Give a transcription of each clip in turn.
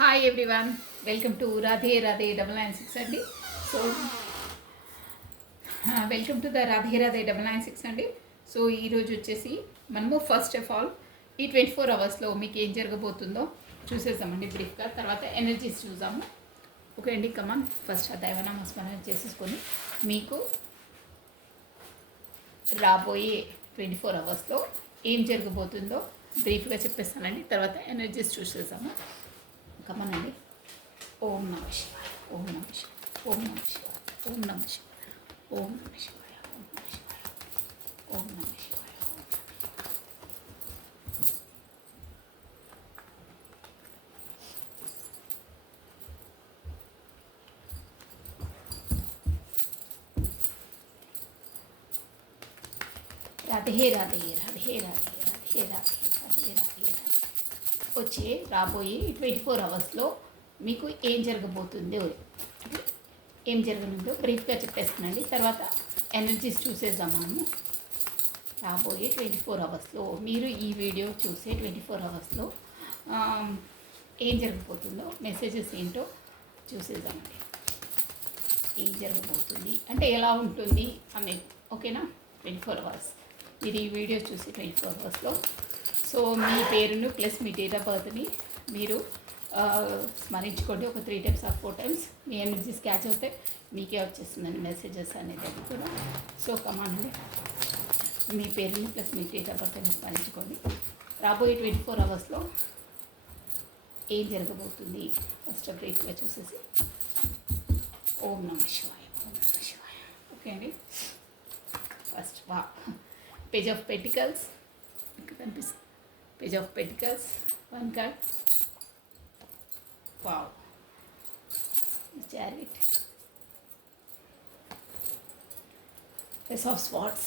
Hi everyone, welcome to Radhe Radhe 996 అండి. So welcome to the Radhe Radhe 996 అండి. So ఈరోజు వచ్చేసి మనము ఫస్ట్ ఆఫ్ ఆల్ ఈ 24 అవర్స్లో మీకు ఏం జరగబోతుందో చూసేసామండి బ్రీఫ్గా. తర్వాత ఎనర్జీస్ చూసాము. ఓకే అండి, కమాన్ ఫస్ట్ ఆ దైవనామస్మరణ చేసేసుకొని మీకు రాబోయే 24 అవర్స్లో ఏం జరగబోతుందో బ్రీఫ్గా చెప్పేస్తానండి. తర్వాత ఎనర్జీస్ చూసేసాము. కమనండి. ఓం నమ శివాయ, ఓం నమ శివాయ, ఓం నమ శివాయ, ఓం నమ శివాయ, ఓం నమ శివాయ, ఓం నమ శివాయ, ఓం నమ శివాయ. రాధే రాధే రాధే రాధే రాధే రాధే రాధే రాధే రాధే. వచ్చే రాబోయే 24 అవర్స్లో మీకు ఏం జరగబోతుందో ఏం జరగనుందో బ్రీఫ్గా చెప్పేస్తానండి. తర్వాత ఎనర్జీస్ చూసేద్దాం మనము. రాబోయే 24 అవర్స్లో మీరు ఈ వీడియో చూసే 24 అవర్స్లో ఏం జరగబోతుందో మెసేజెస్ ఏంటో చూసేద్దామండి. ఏం జరగబోతుంది అంటే ఎలా ఉంటుంది అనేది, ఓకేనా? 24 అవర్స్ మీరు ఈ వీడియో చూసి 24 అవర్స్లో సో మీ పేరును ప్లస్ మీ డేట్ ఆఫ్ బర్త్ని మీరు స్మరించుకోండి. ఒక 3 times ఆర్ 4 times మీ ఎనర్జీస్ క్యాచ్ అవుతే మీకే వచ్చేస్తుందండి మెసేజెస్ అనేది అది కూడా. సో కమాండి, మీ పేరుని ప్లస్ మీ డేట్ ఆఫ్ బర్త్ని స్మరించుకోండి. రాబోయే 24 అవర్స్లో ఏం జరగబోతుంది ఫస్ట్ బ్రీఫ్గా చూసేసి. ఓం నమ శివాయ, ఓం నమ శివాయ. ఓకే అండి, ఫస్ట్ పేజ్ ఆఫ్ పెంటికల్స్ కనిపిస్తుంది. Page of pentacles, 1 card. Wow, chariot, Ace of Swords.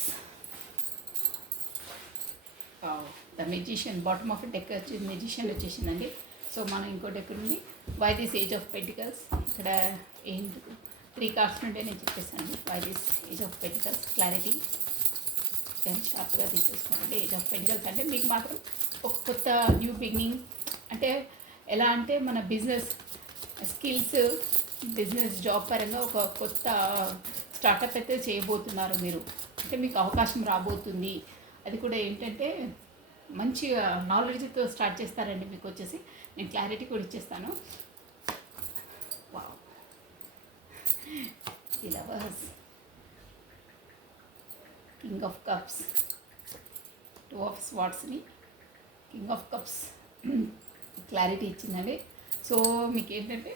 Wow, the magician. Bottom of deck వచ్చి మెజిషియన్ వచ్చేసిందండి. సో మనం ఇంకో డెక్ నుండి why this ace of pentacles. ఇక్కడ ఏం 3 cards నుండే నేను చెప్పేసాను. Why this ace of pentacles, clarity. దాన్ని షార్ప్గా తీసేసుకోండి. ఏజ్ ఆఫ్ పెంటికల్స్ అంటే మీకు మాత్రం ఒక కొత్త న్యూ బిగినింగ్, అంటే ఎలా అంటే మన బిజినెస్ స్కిల్స్, బిజినెస్ జాబ్ పరంగా ఒక కొత్త స్టార్టప్ అయితే చేయబోతున్నారు మీరు. అంటే మీకు అవకాశం రాబోతుంది. అది కూడా ఏంటంటే మంచిగా నాలెడ్జ్తో స్టార్ట్ చేస్తారండి. మీకు వచ్చేసి నేను క్లారిటీ కూడా ఇచ్చేస్తాను. Wow, the lovers, king of cups, 2 of Swordsని కింగ్ ఆఫ్ కప్స్ క్లారిటీ ఇచ్చిందండి. సో మీకు ఏంటంటే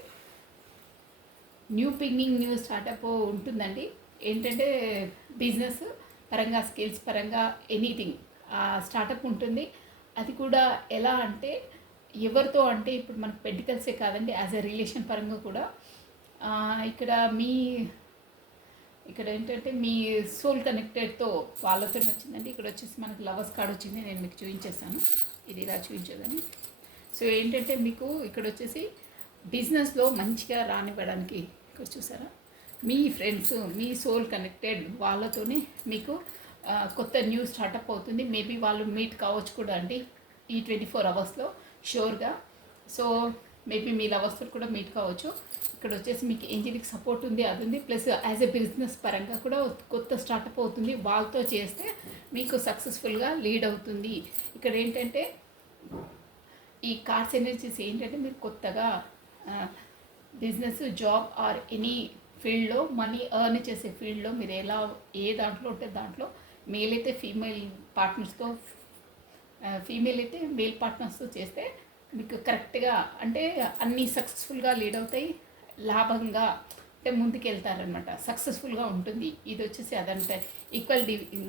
న్యూ బిగినింగ్, న్యూ స్టార్టప్ ఉంటుందండి. ఏంటంటే బిజినెస్ పరంగా, స్కిల్స్ పరంగా ఎనీథింగ్ స్టార్టప్ ఉంటుంది. అది కూడా ఎలా అంటే ఎవరితో అంటే ఇప్పుడు మనకు పెంటికల్సే కాదండి, యాజ్ ఎ రిలేషన్ పరంగా కూడా ఇక్కడ ఏంటంటే మీ సోల్ కనెక్టెడ్తో వాళ్ళతో వచ్చిందండి. ఇక్కడ వచ్చేసి మనకు లవర్స్ కార్డ్ వచ్చింది. నేను మీకు చూపించేస్తాను, ఇది ఇలా చూపించేదని. సో ఏంటంటే మీకు ఇక్కడ వచ్చేసి బిజినెస్లో మంచిగా రానివ్వడానికి ఇక్కడ చూసారా, మీ ఫ్రెండ్స్, మీ సోల్ కనెక్టెడ్ వాళ్ళతోనే మీకు కొత్త న్యూ స్టార్టప్ అవుతుంది. మేబీ వాళ్ళు మీట్ కావచ్చు కూడా అండి ఈ 24 అవర్స్లో షూర్గా. సో మేబీ మీ లవర్స్తో కూడా మీట్ కావచ్చు. ఇక్కడ వచ్చేసి మీకు ఏంజలిక్ సపోర్ట్ ఉంది, అది ఉంది. ప్లస్ యాజ్ ఎ బిజినెస్ పరంగా కూడా కొత్త స్టార్టప్ అవుతుంది. వాళ్ళతో చేస్తే మీకు సక్సెస్ఫుల్గా లీడ్ అవుతుంది. ఇక్కడ ఏంటంటే ఈ కార్డ్స్ ఎనర్జీస్ ఏంటంటే మీరు కొత్తగా బిజినెస్, జాబ్ ఆర్ ఎనీ ఫీల్డ్లో మనీ ఎర్న్ చేసే ఫీల్డ్లో మీరు ఎలా ఏ దాంట్లో ఉంటే దాంట్లో మేల్ అయితే ఫీమేల్ పార్ట్నర్స్తో, ఫీమేల్ అయితే మేల్ పార్ట్నర్స్తో చేస్తే మీకు కరెక్ట్గా అంటే అన్నీ సక్సెస్ఫుల్గా లీడ్ అవుతాయి. లాభంగా అంటే ముందుకు వెళ్తారనమాట, సక్సెస్ఫుల్గా ఉంటుంది. ఇది వచ్చేసి అదంటే ఈక్వల్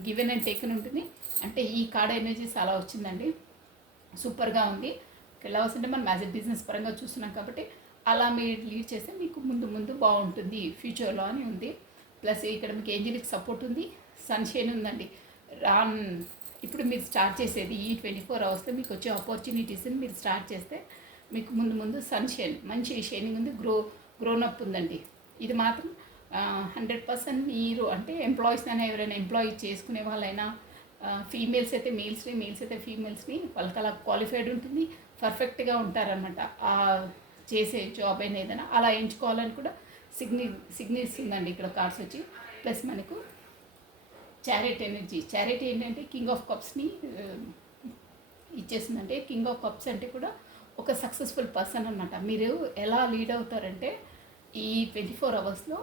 గివెన్ అండ్ టేకన్ ఉంటుంది. అంటే ఈ కార్డ్ ఎనర్జీస్ అలా వచ్చిందండి, సూపర్గా ఉంది. ఎలా వస్తుంటే మనం యాజ్ ఎ బిజినెస్ పరంగా చూస్తున్నాం కాబట్టి అలా మీరు లీడ్ చేస్తే మీకు ముందు బాగుంటుంది ఫ్యూచర్లో అని ఉంది. ప్లస్ ఇక్కడ మీకు ఏంజలిక్ సపోర్ట్ ఉంది, సన్షైన్ ఉందండి. ఇప్పుడు మీరు స్టార్ట్ చేసేది ఈ 24 అవర్స్లో మీకు వచ్చే ఆపర్చునిటీస్ని మీరు స్టార్ట్ చేస్తే మీకు ముందు సన్షైన్, మంచి షైనింగ్ ఉంది, గ్రోనప్ ఉందండి. ఇది మాత్రం 100% మీరు అంటే ఎంప్లాయీస్ అయినా, ఎవరైనా ఎంప్లాయీ చేసుకునే వాళ్ళైనా, ఫీమేల్స్ అయితే మేల్స్ని, మేల్స్ అయితే ఫీమేల్స్ని, వాళ్ళకి అలా క్వాలిఫైడ్ ఉంటుంది, పర్ఫెక్ట్గా ఉంటారనమాట. చేసే జాబ్ అయినా ఏదైనా అలా ఎంచుకోవాలని కూడా సిగ్నల్స్ ఉందండి ఇక్కడ కార్డ్స్ వచ్చి. ప్లస్ మనకు చారిటీ ఎనర్జీ. చారిటీ ఏంటంటే కింగ్ ఆఫ్ కప్స్ని ఇచ్చేసిందంటే, కింగ్ ఆఫ్ కప్స్ అంటే కూడా ఒక సక్సెస్ఫుల్ పర్సన్ అనమాట. మీరు ఎలా లీడ్ అవుతారంటే ఈ 24 అవర్స్లో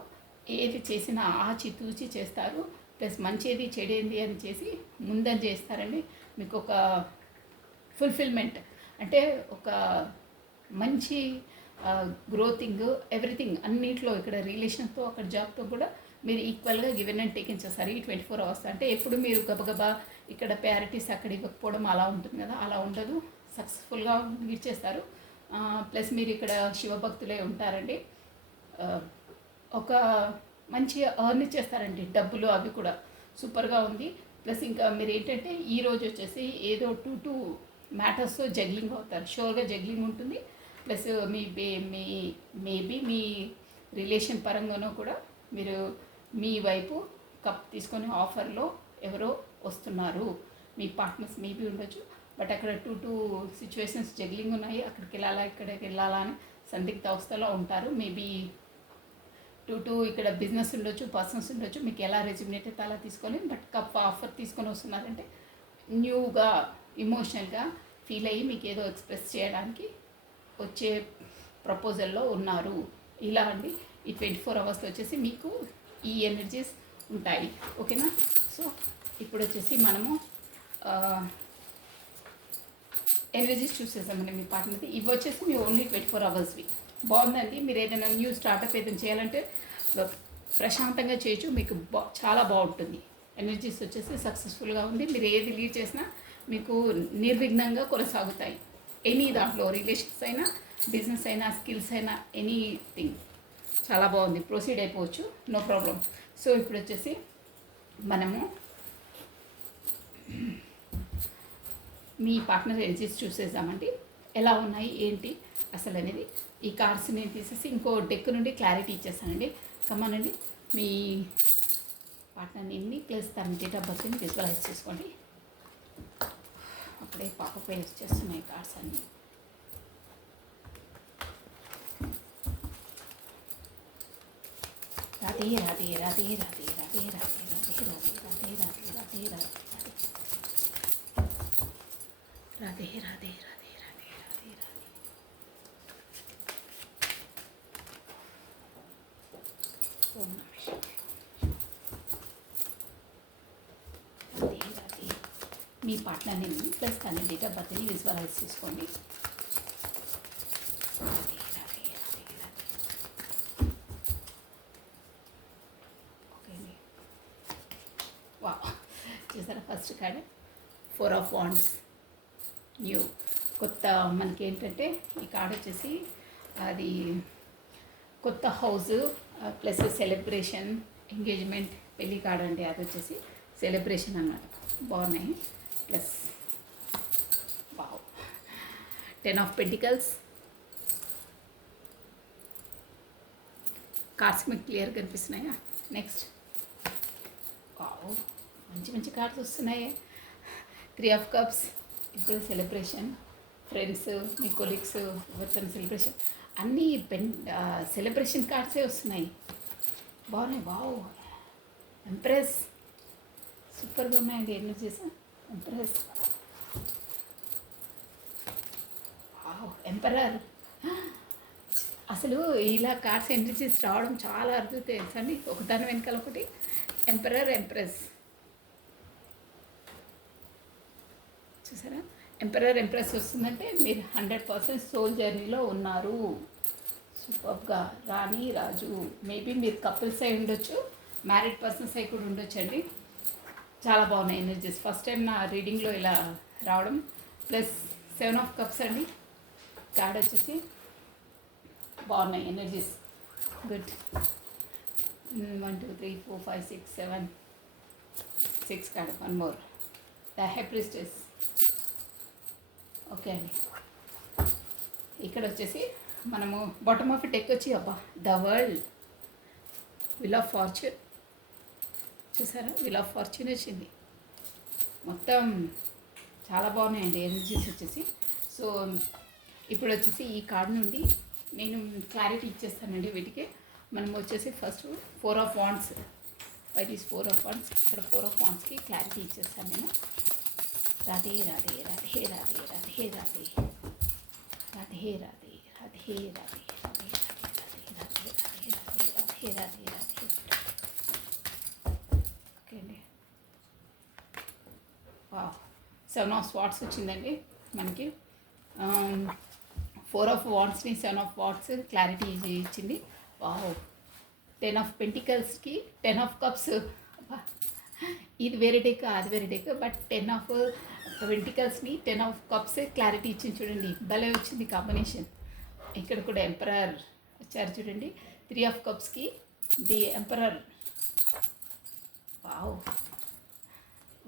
ఏది చేసినా ఆచితూచి చేస్తారు. ప్లస్ మంచిది చెడేంది అని చేసి ముందని చేస్తారండి. మీకు ఒక ఫుల్ఫిల్మెంట్ అంటే ఒక మంచి గ్రోతింగ్ ఎవ్రీథింగ్ అన్నిట్లో ఇక్కడ రిలేషన్తో అక్కడ జాబ్తో కూడా మీరు ఈక్వల్గా గివెన్ అండ్ టేకెన్ చేస్తారు ఈ 24 అవర్స్. అంటే ఎప్పుడు మీరు గబగబా ఇక్కడ ప్యారిటీస్ అక్కడ ఇవ్వకపోవడం అలా ఉంటుంది కదా, అలా ఉండదు. సక్సెస్ఫుల్గా లీడ్ చేస్తారు. ప్లస్ మీరు ఇక్కడ శివభక్తులే ఉంటారండి. ఒక మంచిగా ఎర్న్ చేస్తారండి డబ్బులు, అవి కూడా సూపర్గా ఉంది. ప్లస్ ఇంకా మీరు ఏంటంటే ఈరోజు వచ్చేసి ఏదో 2 మ్యాటర్స్ జగ్లింగ్ అవుతారు, షూర్గా జగ్లింగ్ ఉంటుంది. ప్లస్ మేబీ మీ రిలేషన్ పరంగానూ కూడా మీరు మీ వైపు కప్ తీసుకొని ఆఫర్లో ఎవరో వస్తున్నారు, మీ పార్ట్నర్స్ మేబీ ఉండొచ్చు. బట్ అక్కడ 2 సిచ్యువేషన్స్ జగ్లింగ్ ఉన్నాయి. అక్కడికి వెళ్ళాలా ఇక్కడికి వెళ్ళాలా అని సందిగ్ధ అవస్థలో ఉంటారు. మేబీ 2 ఇక్కడ బిజినెస్ ఉండొచ్చు, పర్సన్స్ ఉండొచ్చు. మీకు ఎలా రెజ్యూమినేట్ అయితే అలా తీసుకోవాలి. బట్ కప్ ఆఫర్ తీసుకొని వస్తున్నారంటే న్యూగా ఇమోషనల్గా ఫీల్ అయ్యి మీకు ఏదో ఎక్స్ప్రెస్ చేయడానికి వచ్చే ప్రపోజల్లో ఉన్నారు. ఇలా అండి ఈ 24 అవర్స్లో వచ్చేసి మీకు ఈ ఎనర్జీస్ ఉంటాయి. ఓకేనా? సో ఇప్పుడు వచ్చేసి మనము ఎనర్జీస్ చూసేసామండి మీ పార్ట్నర్ది. ఇవి వచ్చేసి మీ ఓన్లీ 24 అవర్స్వి. బాగుందండి. మీరు ఏదైనా న్యూ స్టార్టప్ ఏదైనా చేయాలంటే ప్రశాంతంగా చేయొచ్చు. మీకు చాలా బాగుంటుంది. ఎనర్జీస్ వచ్చేసి సక్సెస్ఫుల్గా ఉంది. మీరు ఏది లీడ్ చేసినా మీకు నిర్విఘ్నంగా కొనసాగుతాయి. ఎనీ దాంట్లో రిలేషన్స్ అయినా, బిజినెస్ అయినా, స్కిల్స్ అయినా, ఎనీథింగ్ చాలా బాగుంది. ప్రొసీడ్ అయిపోవచ్చు, నో ప్రాబ్లం. సో ఇప్పుడు వచ్చేసి మనము మీ పార్ట్నర్ ఎనర్జీస్ చూసేద్దామండి. ఎలా ఉన్నాయి ఏంటి అసలు అనేది. ఈ కార్డ్స్ నేను తీసేసి ఇంకో డెక్ నుండి క్లారిటీ ఇచ్చేస్తానండి. కమానండి, మీ పార్ట్నర్ నేమ్ని ప్లస్ తన డేట్ ఆఫ్ బర్త్ని విజువలైజ్ చేసుకోండి. అప్పుడే పాప పేస్ట్ చేస్తున్నాయి కార్డ్స్ అన్నీ. రాధే రాధే రాధే రాధే రాధే రాధే రాధే రాధే రాధే రాధే రాధే రాధే రాధే రాధే రాధే రాధే రాధే రాధే. ఓం నమః శివాయ. రాధే రాధే. మీ పార్ట్నర్ని ప్లస్ తన డేట్ ఆఫ్ బర్త్ని విజువలైజ్ చేసుకోండి. చూసారా first card 4 of wands new కొత్త. మనకి ఏంటంటే ఈ కార్డ్ వచ్చేసి అది కొత్త హౌస్ ప్లస్ సెలబ్రేషన్, ఎంగేజ్మెంట్, పెళ్ళి కార్డ్ అండి. అది వచ్చేసి సెలబ్రేషన్ అన్నమాట. బాగున్నాయి. Plus wow 10 of pentacles. Cards మీకు క్లియర్గా కనిపిస్తున్నాయా? నెక్స్ట్ వావ్ మంచి మంచి కార్డ్స్ వస్తున్నాయి. 3 ఆఫ్ కప్స్. ఇప్పుడు సెలబ్రేషన్, ఫ్రెండ్స్, మీ కొలీగ్స్ ఎవరితో సెలబ్రేషన్, అన్నీ సెలబ్రేషన్ కార్డ్సే వస్తున్నాయి. బాగున్నాయి. వావ్ ఎంప్రెస్ సూపర్గా ఉన్నాయండి ఎనర్జీస్. Empress, wow emperor. అసలు ఇలా కార్డ్స్ ఎనర్జీస్ రావడం చాలా అద్భుతం తెలుసండి. ఒకదాని వెనకాల ఒకటి. ఎంపరర్, ఎంప్రెస్ చూసారా? ఎంపరర్, ఎంప్రెస్ వస్తుందంటే మీరు 100% సోల్ జర్నీలో ఉన్నారు. సూపర్గా. రాణి, రాజు. మేబీ మీరు కపుల్స్ అయి ఉండొచ్చు, మ్యారీడ్ పర్సన్స్ అయి కూడా ఉండొచ్చు అండి. చాలా బాగున్నాయి ఎనర్జీస్. ఫస్ట్ టైం నా రీడింగ్లో ఇలా రావడం. ప్లస్ 7 ఆఫ్ కప్స్ అండి కార్డ్ వచ్చేసి. బాగున్నాయి energies. Good. 1 2 3 4 5 6 7 6 card. 1 more. The high priestess. Okay అండి. ఇక్కడ వచ్చేసి మనము బాటమ్ ఆఫ్ డెక్ వచ్చి అబ్బా the world, will of fortune. చూసారా? విల్ ఆఫ్ ఫార్చ్యూన్ వచ్చింది. మొత్తం చాలా బాగున్నాయండి ఎనర్జీస్ వచ్చేసి. సో ఇప్పుడు వచ్చేసి ఈ కార్డ్ నుండి నేను క్లారిటీ ఇచ్చేస్తానండి వీటికి. మనం వచ్చేసి first 4 of wands, white is 4 of wands. ఇక్కడ 4 ఆఫ్ వాండ్స్కి క్లారిటీ ఇచ్చేస్తాను నేను. రాధే రాధే రాధే రాధే రాధే రాధే రాధే రాధే రాధే రాధే రాధే రాధే రాధే రాధే రాధే రాధే రాధే. ఓకే అండి. 7 ఆఫ్ స్వాట్స్ వచ్చిందండి మనకి. 4 ఆఫ్ వాండ్స్ని 7 ఆఫ్ వాట్స్ క్లారిటీ ఇచ్చింది. వావ్. 10 ఆఫ్ పెంటికల్స్కి 10 ఆఫ్ కప్స్. ఇది వేరే డెక్, అది వేరే డెక్, బట్ 10 ఆఫ్ పెంటికల్స్ని 10 ఆఫ్ కప్స్ క్లారిటీ ఇచ్చింది చూడండి. భలే వచ్చింది కాంబినేషన్. ఇక్కడ కూడా ఎంపరర్ వచ్చారు చూడండి. 3 ఆఫ్ కప్స్కి ది ఎంపరర్. Wow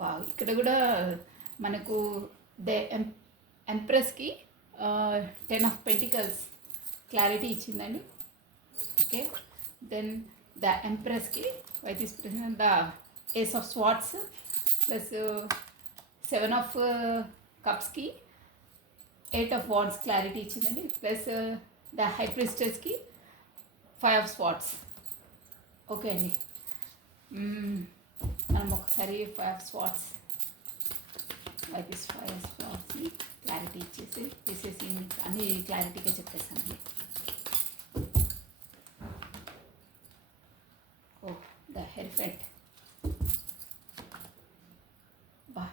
wow. ఇక్కడ కూడా మనకు ద ఎంప్రెస్కి 10 ఆఫ్ పెంటికల్స్ క్లారిటీ ఇచ్చిందండి. ఓకే. దెన్ ద ఎంప్రెస్కి white is the ace of swords plus 7 of కప్స్కి 8 ఆఫ్ వాండ్స్ క్లారిటీ ఇచ్చిందండి. ప్లస్ ద హై ప్రిస్టెస్కి 5 ఆఫ్ స్వాట్స్. ఓకే అండి. మనం ఒకసారి 5 of swords white is 5 of స్వాట్స్ని క్లారిటీ తీసేసి అన్ని క్లారిటీగా చెప్పేస్తానండి. ఓ ద హెరిఫెంట్. బా,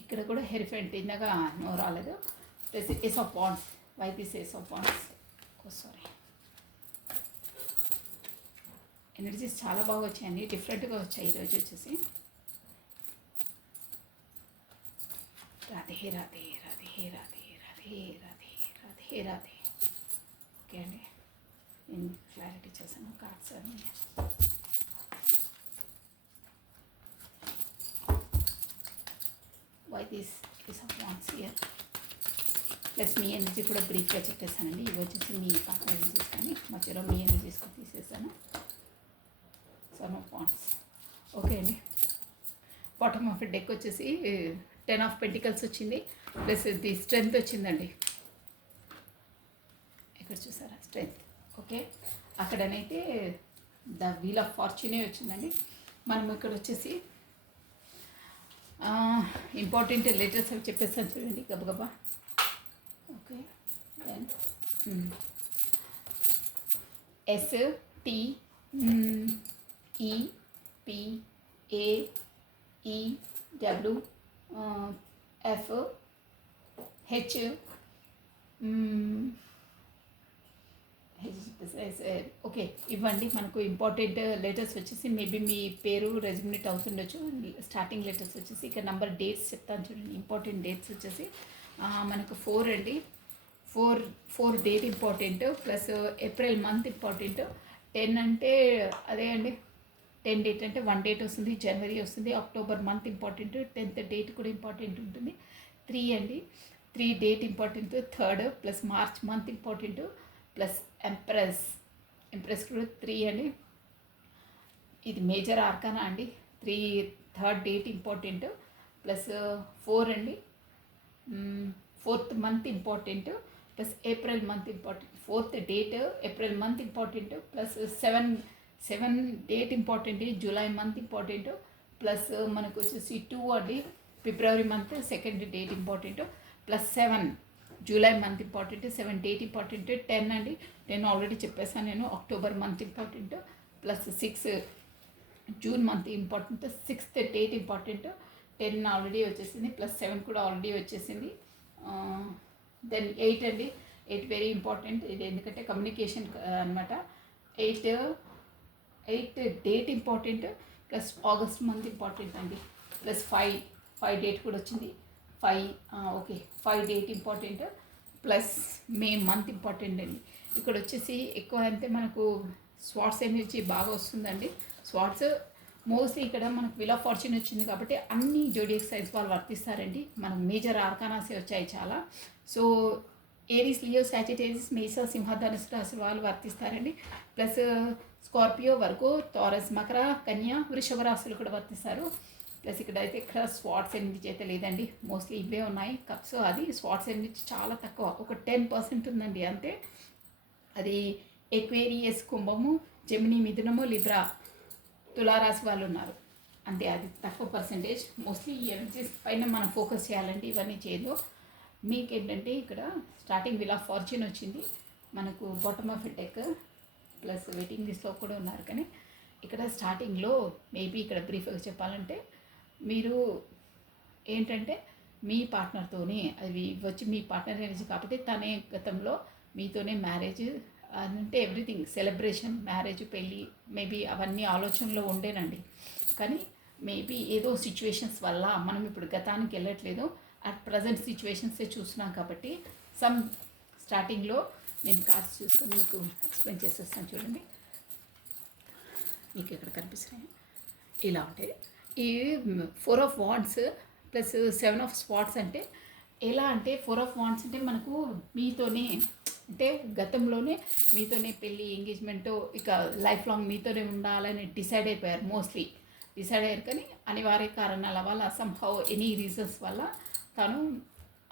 ఇక్కడ కూడా హెరిఫెంట్ ఇందాక నో రాలేదు. Plus ace of wands, white is ace of wands. Oh sorry. Energies చాలా బాగా వచ్చాయండి, డిఫరెంట్గా వచ్చాయి ఈరోజు వచ్చేసి. రాధే రాధే రాధే రాధే రాధే రాధే రాధే రాధే. ఓకే అండి. నేను క్లారిటీ చేశాను కార్డ్స్ అన్ని. White ace of wands here. Plus మీ ఎనర్జీ కూడా బ్రీఫ్గా చెప్పేస్తానండి. ఇవి వచ్చేసి మీ పక్కన ఎనర్జీస్, కానీ మధ్యలో మీ ఎనర్జీస్ కూడా తీసేసాను. 7 ఆఫ్ వాండ్స్. ఓకే అండి. బాటమ్ ఆఫ్ డెక్ వచ్చేసి 10 ఆఫ్ పెంటికల్స్ వచ్చింది. ప్లస్ ది స్ట్రెంగ్త్ వచ్చిందండి. ఇక్కడ చూసారా స్ట్రెంగ్త్. ఓకే. అక్కడనైతే ద వీల్ ఆఫ్ ఫార్చ్యూనే వచ్చిందండి. మనం ఇక్కడ వచ్చేసి ఇంపార్టెంట్ లెటర్స్ అవి చెప్పేస్తాను చూడండి గబగబా. ఓకే. దెన్ ఎస్, టి, ఈ, పి, ఏ, ఈ, డబ్ల్యూ, ఎఫ్, హెచ్, ఓకే. ఇవ్వండి మనకు ఇంపార్టెంట్ లెటర్స్ వచ్చేసి. మేబీ మీ పేరు రెజ్యుమినేట్ అవుతుండొచ్చు. స్టార్టింగ్ లెటర్స్ వచ్చేసి ఇక్కడ నంబర్ డేట్స్ చెప్తాను చూడండి. ఇంపార్టెంట్ డేట్స్ వచ్చేసి మనకు 4 అండి. 4 date important. Plus April month important. 10 అంటే అదే అండి, 10 డేట్ అంటే 1 డేట్ వస్తుంది, జనవరి వస్తుంది. October month important, 10th date కూడా ఇంపార్టెంట్ ఉంటుంది. 3 అండి, 3 date important. 3rd plus March month important. Plus empress కూడా 3 అండి. ఇది మేజర్ ఆర్కానా అండి. 3rd date important. ప్లస్ 4 అండి, 4th month important. Plus April month important. 4th date April month important. Plus 7 date important, July month important. Plus మనకు వచ్చేసి 2 అండి, February month 2nd date important. Plus 7 July month important, 7 date important. 10 అండి, 10 already చెప్పేసాను నేను, October month important. Plus 6 June month important, 6th date important. 10 already వచ్చేసింది, plus 7 కూడా already వచ్చేసింది. Then 8 అండి, 8 వెరీ ఇంపార్టెంట్. ఇది ఎందుకంటే కమ్యూనికేషన్ అనమాట. 8 date important. Plus August month important అండి. ప్లస్ 5 డేట్ కూడా వచ్చింది. 5 okay, 5 date important. Plus May month important అండి. ఇక్కడ వచ్చేసి ఎక్కువ అంటే మనకు స్వాట్స్ ఎనర్జీ బాగా వస్తుందండి. స్వాట్స్ మోస్ట్లీ ఇక్కడ మనకు వీల్ ఆఫ్ ఫార్చ్యూన్ వచ్చింది కాబట్టి అన్ని జోడియక్ సైన్స్ వాళ్ళు వర్తిస్తారండి. మనకు మేజర్ ఆర్కానాసే వచ్చాయి చాలా. సో ఏరీస్, లియో, సాజిటేరియస్, మేష, సింహ, ధనుసు రాశి వాళ్ళు వర్తిస్తారండి. Plus Scorpio, Virgo, taurus, Makar, కన్య, వృషభ రాశులు కూడా వర్తిస్తారు. ప్లస్ ఇక్కడ స్పాట్స్ ఎనిమిది అయితే లేదండి, మోస్ట్లీ ఇవే ఉన్నాయి కప్స్. అది స్పాట్స్ ఎనిమిది చాలా తక్కువ, ఒక 10% ఉందండి అంతే. అది ఎక్వేరియస్ కుంభము, జెమిని మిథునము, లిబ్రా తులారాశి వాళ్ళు ఉన్నారు అంతే. అది తక్కువ పర్సంటేజ్. మోస్ట్లీ ఈ ఎనర్జీస్ పైన మనం ఫోకస్ చేయాలండి, ఇవన్నీ చేయదు. మీకేంటంటే ఇక్కడ స్టార్టింగ్ వీల్ ఆఫ్ ఫార్చ్యూన్ వచ్చింది మనకు, bottom of deck plus waiting లిస్ట్లో కూడా ఉన్నారు. కానీ ఇక్కడ స్టార్టింగ్లో మేబీ ఇక్కడ బ్రీఫ్గా చెప్పాలంటే మీరు ఏంటంటే మీ పార్ట్నర్తోనే, అవి వచ్చి మీ పార్ట్నర్ ఎనర్జీ కాబట్టి తనే గతంలో మీతోనే మ్యారేజ్ అంటే ఎవ్రీథింగ్ సెలబ్రేషన్, మ్యారేజ్, పెళ్ళి మేబీ అవన్నీ ఆలోచనలో ఉండేనండి. కానీ మేబీ ఏదో సిచ్యువేషన్స్ వల్ల మనం ఇప్పుడు గతానికి వెళ్ళట్లేదు, అట్ ప్రజెంట్ సిచ్యువేషన్సే చూస్తున్నాం కాబట్టి సమ్ స్టార్టింగ్లో నేను కార్డ్స్ చూసుకొని మీకు ఎక్స్ప్లెయిన్ చేసేస్తాను చూడండి. మీకు ఇక్కడ కనిపిస్తున్నాయి ఇలా ఉంటాయి. ఈ 4 of wands plus 7 of spots అంటే ఎలా అంటే 4 ఆఫ్ వాండ్స్ అంటే మనకు మీతోనే అంటే గతంలోనే మీతోనే పెళ్ళి, ఎంగేజ్మెంట్, ఇక లైఫ్ లాంగ్ మీతోనే ఉండాలని డిసైడ్ అయిపోయారు. మోస్ట్లీ డిసైడ్ అయ్యారు. కానీ అనివార్య కారణాల వల్ల సమ్హౌ ఎనీ రీజన్స్ వల్ల తను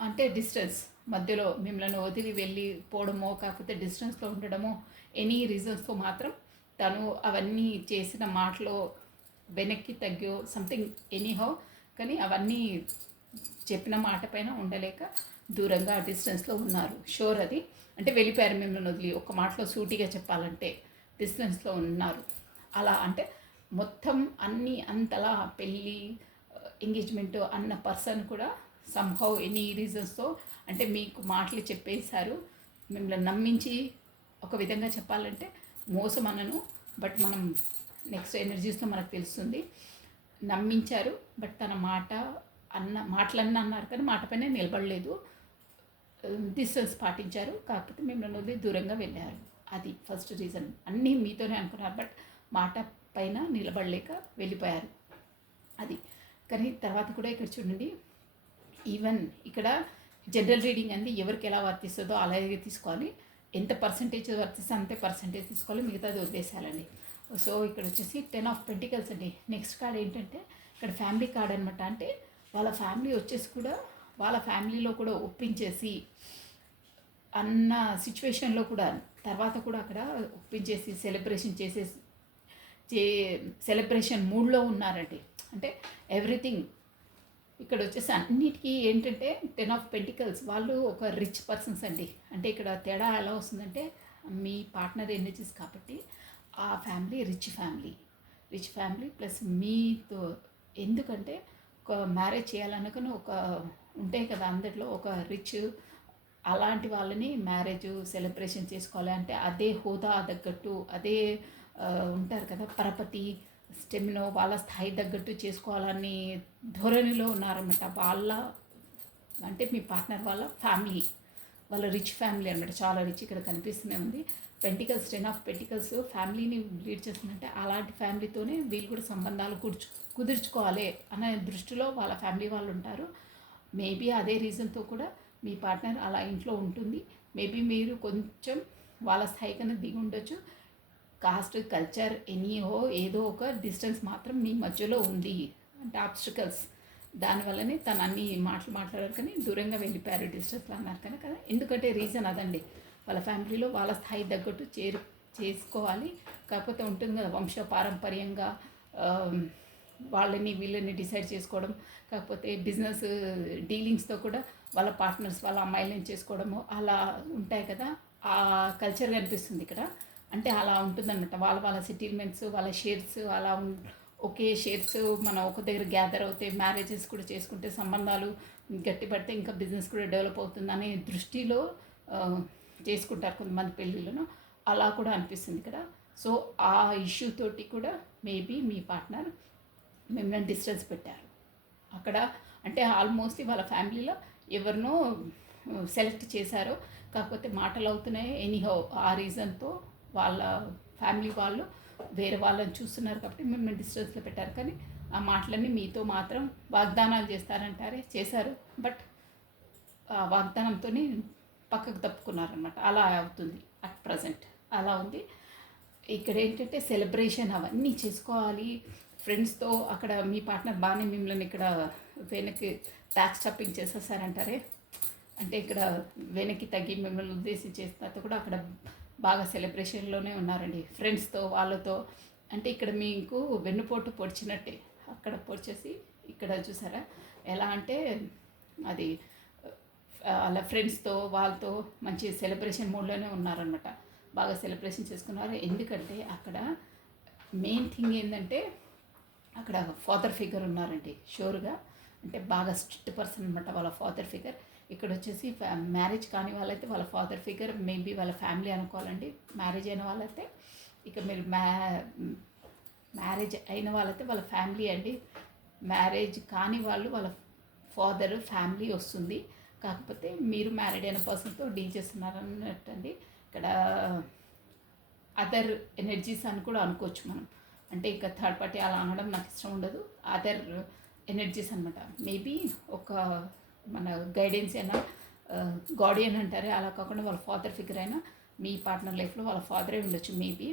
అంటే డిస్టెన్స్ మధ్యలో మిమ్మల్ని వదిలి వెళ్ళి పోవడమో, కాకపోతే డిస్టెన్స్లో ఉండడమో, ఎనీ రీజన్స్తో మాత్రం తను అవన్నీ చేసిన మాటలో వెనక్కి తగ్గో సంథింగ్ ఎనీహౌ, కానీ అవన్నీ చెప్పిన మాట పైన ఉండలేక దూరంగా డిస్టెన్స్లో ఉన్నారు. షోర్ అది అంటే వెళ్ళిపోయారు మిమ్మల్ని వదిలి. ఒక మాటలో సూటిగా చెప్పాలంటే డిస్టెన్స్లో ఉన్నారు. అలా అంటే మొత్తం అన్నీ అంతలా పెళ్ళి, ఎంగేజ్మెంట్ అన్న పర్సన్ కూడా సమ్హౌ ఎనీ రీజన్స్తో అంటే మీకు మాటలు చెప్పేశారు, మిమ్మల్ని నమ్మించి. ఒక విధంగా చెప్పాలంటే మోసం అనను, బట్ మనం నెక్స్ట్ ఎనర్జీస్లో మనకు తెలుస్తుంది. నమ్మించారు, బట్ తన మాటలన్నీ అన్నారు కానీ మాట పైన నిలబడలేదు. డిస్టెన్స్ పాటించారు, కాకపోతే మిమ్మల్ని వదిలి దూరంగా వెళ్ళారు. అది ఫస్ట్ రీజన్. అన్నీ మీతోనే అనుకున్నారు, బట్ మాట పైన నిలబడలేక వెళ్ళిపోయారు. అది కానీ తర్వాత కూడా ఇక్కడ చూడండి, ఈవెన్ ఇక్కడ జనరల్ రీడింగ్ అంది ఎవరికి ఎలా వర్తిస్తుందో అలాగే తీసుకోవాలి. ఎంత పర్సంటేజ్ వర్తిస్తే అంతే పర్సంటేజ్ తీసుకోవాలి, మిగతాది వదిలేసాలండి. సో ఇక్కడ వచ్చేసి 10 ఆఫ్ పెంటికల్స్ అండి. నెక్స్ట్ కార్డ్ ఏంటంటే ఇక్కడ ఫ్యామిలీ కార్డ్ అనమాట. అంటే వాళ్ళ ఫ్యామిలీ వచ్చేసి కూడా వాళ్ళ ఫ్యామిలీలో కూడా ఒప్పించేసి అన్న సిచ్యువేషన్లో కూడా తర్వాత కూడా అక్కడ ఒప్పించేసి సెలబ్రేషన్ మూడ్లో ఉన్నారండి. అంటే ఎవ్రీథింగ్ ఇక్కడ వచ్చేసి అన్నిటికీ ఏంటంటే 10 ఆఫ్ పెంటికల్స్ వాళ్ళు ఒక రిచ్ పర్సన్స్ అండి. అంటే ఇక్కడ తేడా ఎలా వస్తుందంటే మీ పార్ట్నర్ ఎనర్జీస్ కాబట్టి ఆ ఫ్యామిలీ రిచ్ ఫ్యామిలీ ప్లస్ మీతో, ఎందుకంటే ఒక మ్యారేజ్ చేయాలనుకుని ఒక ఉంటాయి కదా అందరిలో ఒక రిచ్, అలాంటి వాళ్ళని మ్యారేజ్ సెలబ్రేషన్ చేసుకోవాలి అంటే అదే హోదా తగ్గట్టు అదే ఉంటారు కదా పరపతి స్టెమినో వాళ్ళ స్థాయి తగ్గట్టు చేసుకోవాలని ధోరణిలో ఉన్నారన్నమాట. వాళ్ళ అంటే మీ పార్ట్నర్ వాళ్ళ ఫ్యామిలీ, వాళ్ళ రిచ్ ఫ్యామిలీ అన్నమాట, చాలా రిచ్ ఇక్కడ కనిపిస్తూనే ఉంది. పెంటికల్స్ 10 ఆఫ్ పెంటికల్స్ ఫ్యామిలీని లీడ్ చేస్తుందంటే అలాంటి ఫ్యామిలీతోనే వీళ్ళు కూడా సంబంధాలు కుదుర్చుకోవాలి అనే దృష్టిలో వాళ్ళ ఫ్యామిలీ వాళ్ళు ఉంటారు. మేబీ అదే రీజన్తో కూడా మీ పార్ట్నర్ అలా ఇంట్లో ఉంటుంది. మేబీ మీరు కొంచెం వాళ్ళ స్థాయి కన్నా దిగి ఉండొచ్చు. కాస్ట్, కల్చర్, ఎనీహో ఏదో ఒక డిస్టెన్స్ మాత్రం మీ మధ్యలో ఉంది అంటే ఆబ్స్టికల్స్. దానివల్లనే తను అన్ని మాట్లాడారు కానీ దూరంగా వెళ్ళిపోయారు, డిస్టెన్స్లో అన్నారు కానీ కదా. ఎందుకంటే రీజన్ అదండి, వాళ్ళ ఫ్యామిలీలో వాళ్ళ స్థాయి తగ్గట్టు చేసుకోవాలి. కాకపోతే ఉంటుంది కదా వంశపారంపర్యంగా వాళ్ళని వీళ్ళని డిసైడ్ చేసుకోవడం, కాకపోతే బిజినెస్ డీలింగ్స్తో కూడా వాళ్ళ పార్ట్నర్స్ వాళ్ళ అమ్మాయిలని చేసుకోవడము అలా ఉంటాయి కదా. ఆ కల్చర్ కనిపిస్తుంది ఇక్కడ. అంటే అలా ఉంటుందన్నమాట. వాళ్ళ సెటిల్మెంట్స్, వాళ్ళ షేర్స్ అలా ఒకే షేర్స్ మనం ఒక దగ్గర గ్యాదర్ అవుతే మ్యారేజెస్ కూడా చేసుకుంటే సంబంధాలు గట్టిపడితే ఇంకా బిజినెస్ కూడా డెవలప్ అవుతుంది అనే దృష్టిలో చేసుకుంటారు కొంతమంది పెళ్ళిళ్ళను. అలా కూడా అనిపిస్తుంది ఇక్కడ. సో ఆ ఇష్యూ తోటి కూడా మేబీ మీ పార్ట్నర్ మిమ్మల్ని డిస్టెన్స్ పెట్టారు అక్కడ. అంటే ఆల్మోస్ట్ వాళ్ళ ఫ్యామిలీలో ఎవరినో సెలెక్ట్ చేశారో, కాకపోతే మాటలు అవుతున్నాయి ఎనీహౌ. ఆ రీజన్తో వాళ్ళ ఫ్యామిలీ వాళ్ళు వేరే వాళ్ళని చూస్తున్నారు కాబట్టి మిమ్మల్ని డిస్టెన్స్లో పెట్టారు. కానీ ఆ మాటలన్నీ మీతో మాత్రం వాగ్దానాలు చేశారు, బట్ ఆ వాగ్దానంతోనే పక్కకు తప్పుకున్నారనమాట. అలా అవుతుంది అట్ ప్రజెంట్, అలా ఉంది. ఇక్కడ ఏంటంటే సెలబ్రేషన్ అవన్నీ చేసుకోవాలి, ఫ్రెండ్స్తో అక్కడ మీ పార్ట్నర్ బాగానే మిమ్మల్ని ఇక్కడ వెనక్కి బ్యాక్ స్టప్పింగ్ చేసేసారంటారే, అంటే ఇక్కడ వెనక్కి తగ్గి మిమ్మల్ని ఉద్దేశించి చేసిన తర్వాత కూడా అక్కడ బాగా సెలబ్రేషన్లోనే ఉన్నారండి ఫ్రెండ్స్తో వాళ్ళతో. అంటే ఇక్కడ మీకు వెన్నుపోటు పొడిచినట్టే, అక్కడ పొడిచేసి ఇక్కడ చూసారా ఎలా అంటే అది అలా ఫ్రెండ్స్తో వాళ్ళతో మంచి సెలబ్రేషన్ మూడ్లోనే ఉన్నారనమాట. బాగా సెలబ్రేషన్ చేసుకున్నారు. ఎందుకంటే అక్కడ మెయిన్ థింగ్ ఏంటంటే అక్కడ ఫాదర్ ఫిగర్ ఉన్నారండి షూర్గా. అంటే బాగా స్ట్రిక్ట్ పర్సన్ అనమాట వాళ్ళ ఫాదర్ ఫిగర్. ఇక్కడ వచ్చేసి మ్యారేజ్ కాని వాళ్ళైతే వాళ్ళ ఫాదర్ ఫిగర్ మేబీ వాళ్ళ ఫ్యామిలీ అనుకోవాలండి. మ్యారేజ్ అయిన వాళ్ళైతే ఇక మీరు మ్యారేజ్ అయిన వాళ్ళైతే వాళ్ళ ఫ్యామిలీ అండి. మ్యారేజ్ కాని వాళ్ళు వాళ్ళ ఫాదర్ ఫ్యామిలీ వస్తుంది. కాకపోతే మీరు మ్యారీడ్ అయిన పర్సన్తో డీల్ చేస్తున్నారు అన్నట్టండి. ఇక్కడ అదర్ ఎనర్జీస్ అని కూడా అనుకోవచ్చు మనం. అంటే ఇంకా థర్డ్ పార్టీ అలా అనడం నాకు ఇష్టం ఉండదు. అదర్ ఎనర్జీస్ అనమాట. మేబీ ఒక మన గైడెన్స్ అయినా గార్డియన్ అంటారే అలా కాకుండా వాళ్ళ ఫాదర్ ఫిగర్ అయినా మీ పార్ట్నర్ లైఫ్లో వాళ్ళ ఫాదరే ఉండొచ్చు. మేబీ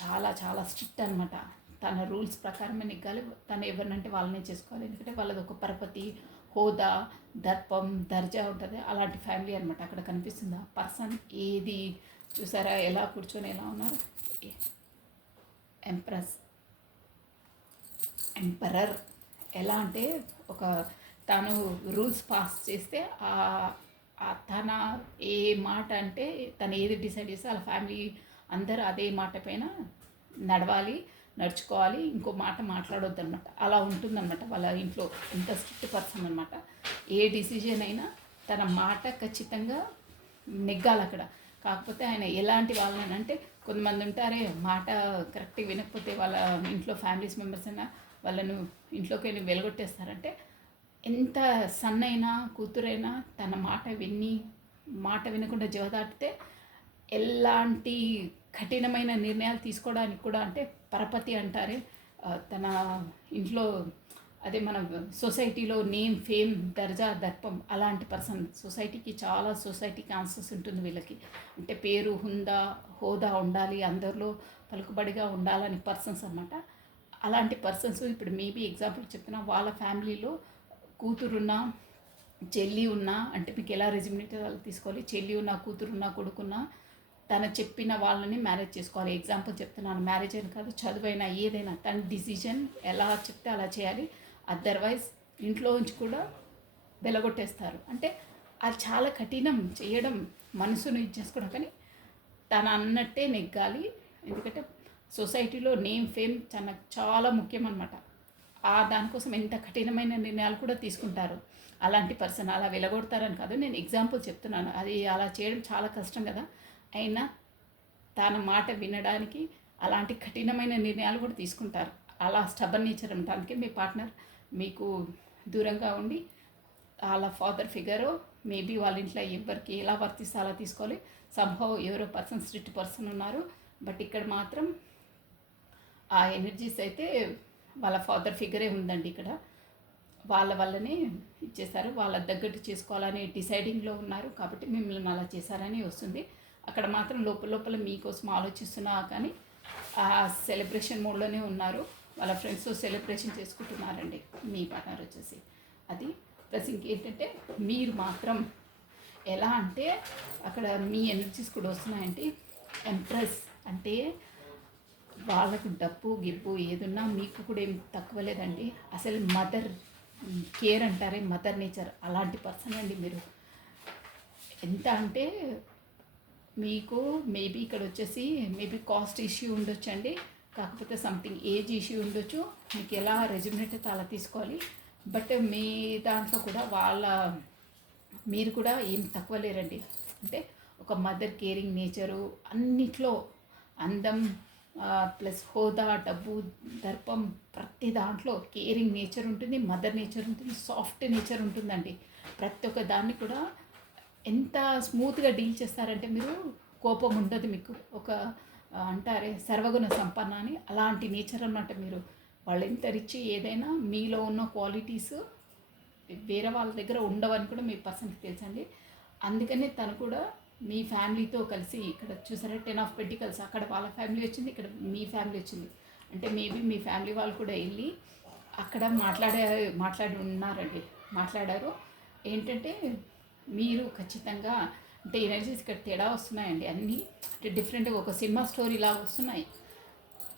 చాలా చాలా స్ట్రిక్ట్ అనమాట. తన రూల్స్ ప్రకారమే నెగ్గాలి. తను ఎవరినంటే వాళ్ళనే చేసుకోవాలి. ఎందుకంటే వాళ్ళది ఒక పరపతి, హోదా, దర్పం, దర్జా ఉంటుంది. అలాంటి ఫ్యామిలీ అనమాట. అక్కడ కనిపిస్తుందా పర్సన్ ఏది చూసారా ఎలా కూర్చొని ఎలా ఉన్నారు. ఎంపరర్ ఎలా అంటే ఒక తను రూల్స్ పాస్ చేస్తే తన ఏ మాట అంటే తను ఏది డిసైడ్ చేస్తే వాళ్ళ ఫ్యామిలీ అందరూ అదే మాట పైన నడవాలి, నడుచుకోవాలి, ఇంకో మాట మాట్లాడొద్దు అనమాట. అలా ఉంటుందన్నమాట వాళ్ళ ఇంట్లో. ఎంత స్ట్రిక్ట్ పర్సన్ అనమాట. ఏ డిసిజన్ అయినా తన మాట ఖచ్చితంగా నెగ్గాలి అక్కడ. కాకపోతే ఆయన ఎలాంటి వాళ్ళని అంటే కొంతమంది ఉంటారే మాట కరెక్ట్గా వినకపోతే వాళ్ళ ఇంట్లో ఫ్యామిలీస్ మెంబర్స్ అయినా వాళ్ళను ఇంట్లోకి వెళ్ళి వెలగొట్టేస్తారంటే, ఎంత సన్నైనా కూతురైనా తన మాట వినకుండా జవదాటితే ఎలాంటి కఠినమైన నిర్ణయాలు తీసుకోవడానికి కూడా అంటే పరపతి అంటారే తన ఇంట్లో అదే మన సొసైటీలో నేమ్, ఫేమ్, దర్జా, దర్పం అలాంటి పర్సన్. సొసైటీకి చాలా సొసైటీకి ఆన్సర్స్ ఉంటుంది వీళ్ళకి. అంటే పేరు, హోదా ఉండాలి, అందరిలో పలుకుబడిగా ఉండాలని పర్సన్స్ అన్నమాట. అలాంటి పర్సన్స్ ఇప్పుడు మేబీ ఎగ్జాంపుల్ చెప్తున్నా వాళ్ళ ఫ్యామిలీలో కూతురున్నా చెల్లి ఉన్నా అంటే మీకు ఎలా రెజ్యూమినేట్ తీసుకోవాలి. చెల్లి ఉన్నా, కూతురున్నా, కొడుకున్నా తను చెప్పిన వాళ్ళని మ్యారేజ్ చేసుకోవాలి. ఎగ్జాంపుల్ చెప్తున్నాను, మ్యారేజ్ అని కాదు, చదువైనా ఏదైనా తన డిసిజన్ ఎలా చెప్తే అలా చేయాలి. అదర్వైజ్ ఇంట్లో ఉంచి కూడా వెలగొట్టేస్తారు. అంటే అది చాలా కఠినం చేయడం, మనసును ఇచ్చేసుకోవడం. కానీ తను అన్నట్టే నెగ్గాలి. ఎందుకంటే సొసైటీలో నేమ్, ఫేమ్ చాలా ముఖ్యం అనమాట. దానికోసం ఎంత కఠినమైన నిర్ణయాలు కూడా తీసుకుంటారు. అలాంటి పర్సన్ అలా వెలగొడతారని కాదు, నేను ఎగ్జాంపుల్ చెప్తున్నాను. అది అలా చేయడం చాలా కష్టం కదా. అయినా తన మాట వినడానికి అలాంటి కఠినమైన నిర్ణయాలు కూడా తీసుకుంటారు. అలా స్టబన్ నేచర్ అనడానికి మీ పార్ట్నర్ మీకు దూరంగా ఉండి వాళ్ళ ఫాదర్ ఫిగరు మేబీ వాళ్ళ ఇంట్లో ఎవరికి ఎలా వర్తిస్తే అలా తీసుకోవాలి. సంభవ్ ఎవరో పర్సన్ స్ట్రిక్ట్ పర్సన్ ఉన్నారు. బట్ ఇక్కడ మాత్రం ఆ ఎనర్జీస్ అయితే వాళ్ళ ఫాదర్ ఫిగరే ఉందండి. ఇక్కడ వాళ్ళ వల్లనే ఇచ్చేసారు. వాళ్ళ దగ్గర చేసుకోవాలని డిసైడింగ్లో ఉన్నారు కాబట్టి మిమ్మల్ని అలా చేశారని వస్తుంది. అక్కడ మాత్రం లోపల మీకోసం ఆలోచిస్తున్నా కానీ ఆ సెలబ్రేషన్ మోడ్లోనే ఉన్నారు. వాళ్ళ ఫ్రెండ్స్తో సెలబ్రేషన్ చేసుకుంటున్నారండి మీ పార్ట్నర్ వచ్చేసి. అది ప్లస్ ఇంకేంటంటే మీరు మాత్రం ఎలా అంటే అక్కడ మీ ఎనర్జీస్ కూడా వస్తున్నాయంటే ఎంప్రెస్ అంటే వాళ్ళకు డబ్బు గిబ్బు ఏదున్నా మీకు కూడా ఏం తక్కువ లేదండి. అసలు మదర్ కేర్ అంటారే, మదర్ నేచర్ అలాంటి పర్సన్ అండి మీరు. ఎంత అంటే మీకు మేబీ ఇక్కడ వచ్చేసి మేబీ కాస్ట్ ఇష్యూ ఉండొచ్చు అండి. కాకపోతే సంథింగ్ ఏజ్ ఇష్యూ ఉండొచ్చు. మీకు ఎలా రెజ్యూమినేట్ అయితే అలా తీసుకోవాలి. బట్ మీ దాంట్లో కూడా మీరు కూడా ఏం తక్కువ లేరండి. అంటే ఒక మదర్ కేరింగ్ నేచరు అన్నిట్లో అందం ప్లస్ హోదా, డబ్బు, దర్పం ప్రతి దాంట్లో కేరింగ్ నేచర్ ఉంటుంది, మదర్ నేచర్ ఉంటుంది, సాఫ్ట్ నేచర్ ఉంటుందండి. ప్రతి ఒక్క దాన్ని కూడా ఎంత స్మూత్గా డీల్ చేస్తారంటే మీరు కోపం ఉండదు మీకు. ఒక అంటారే సర్వగుణ సంపన్న అని అలాంటి నేచర్ అన్నమాట మీరు. వాళ్ళు ఎంత రిచ్ ఏదైనా మీలో ఉన్న క్వాలిటీస్ వేరే వాళ్ళ దగ్గర ఉండవని కూడా మీ పర్సన్కి తెలుసండి. అందుకనే తను కూడా మీ ఫ్యామిలీతో కలిసి ఇక్కడ చూసారా 10 ఆఫ్ పెంటికల్స్, అక్కడ వాళ్ళ ఫ్యామిలీ వచ్చింది, ఇక్కడ మీ ఫ్యామిలీ వచ్చింది. అంటే మేబీ మీ ఫ్యామిలీ వాళ్ళు కూడా వెళ్ళి అక్కడ మాట్లాడి ఉన్నారండి, మాట్లాడారు. ఏంటంటే మీరు ఖచ్చితంగా అంటే ఎనర్జీస్ ఇక్కడ తేడా వస్తున్నాయండి, అన్నీ అంటే డిఫరెంట్గా ఒక సినిమా స్టోరీ లాగా వస్తున్నాయి.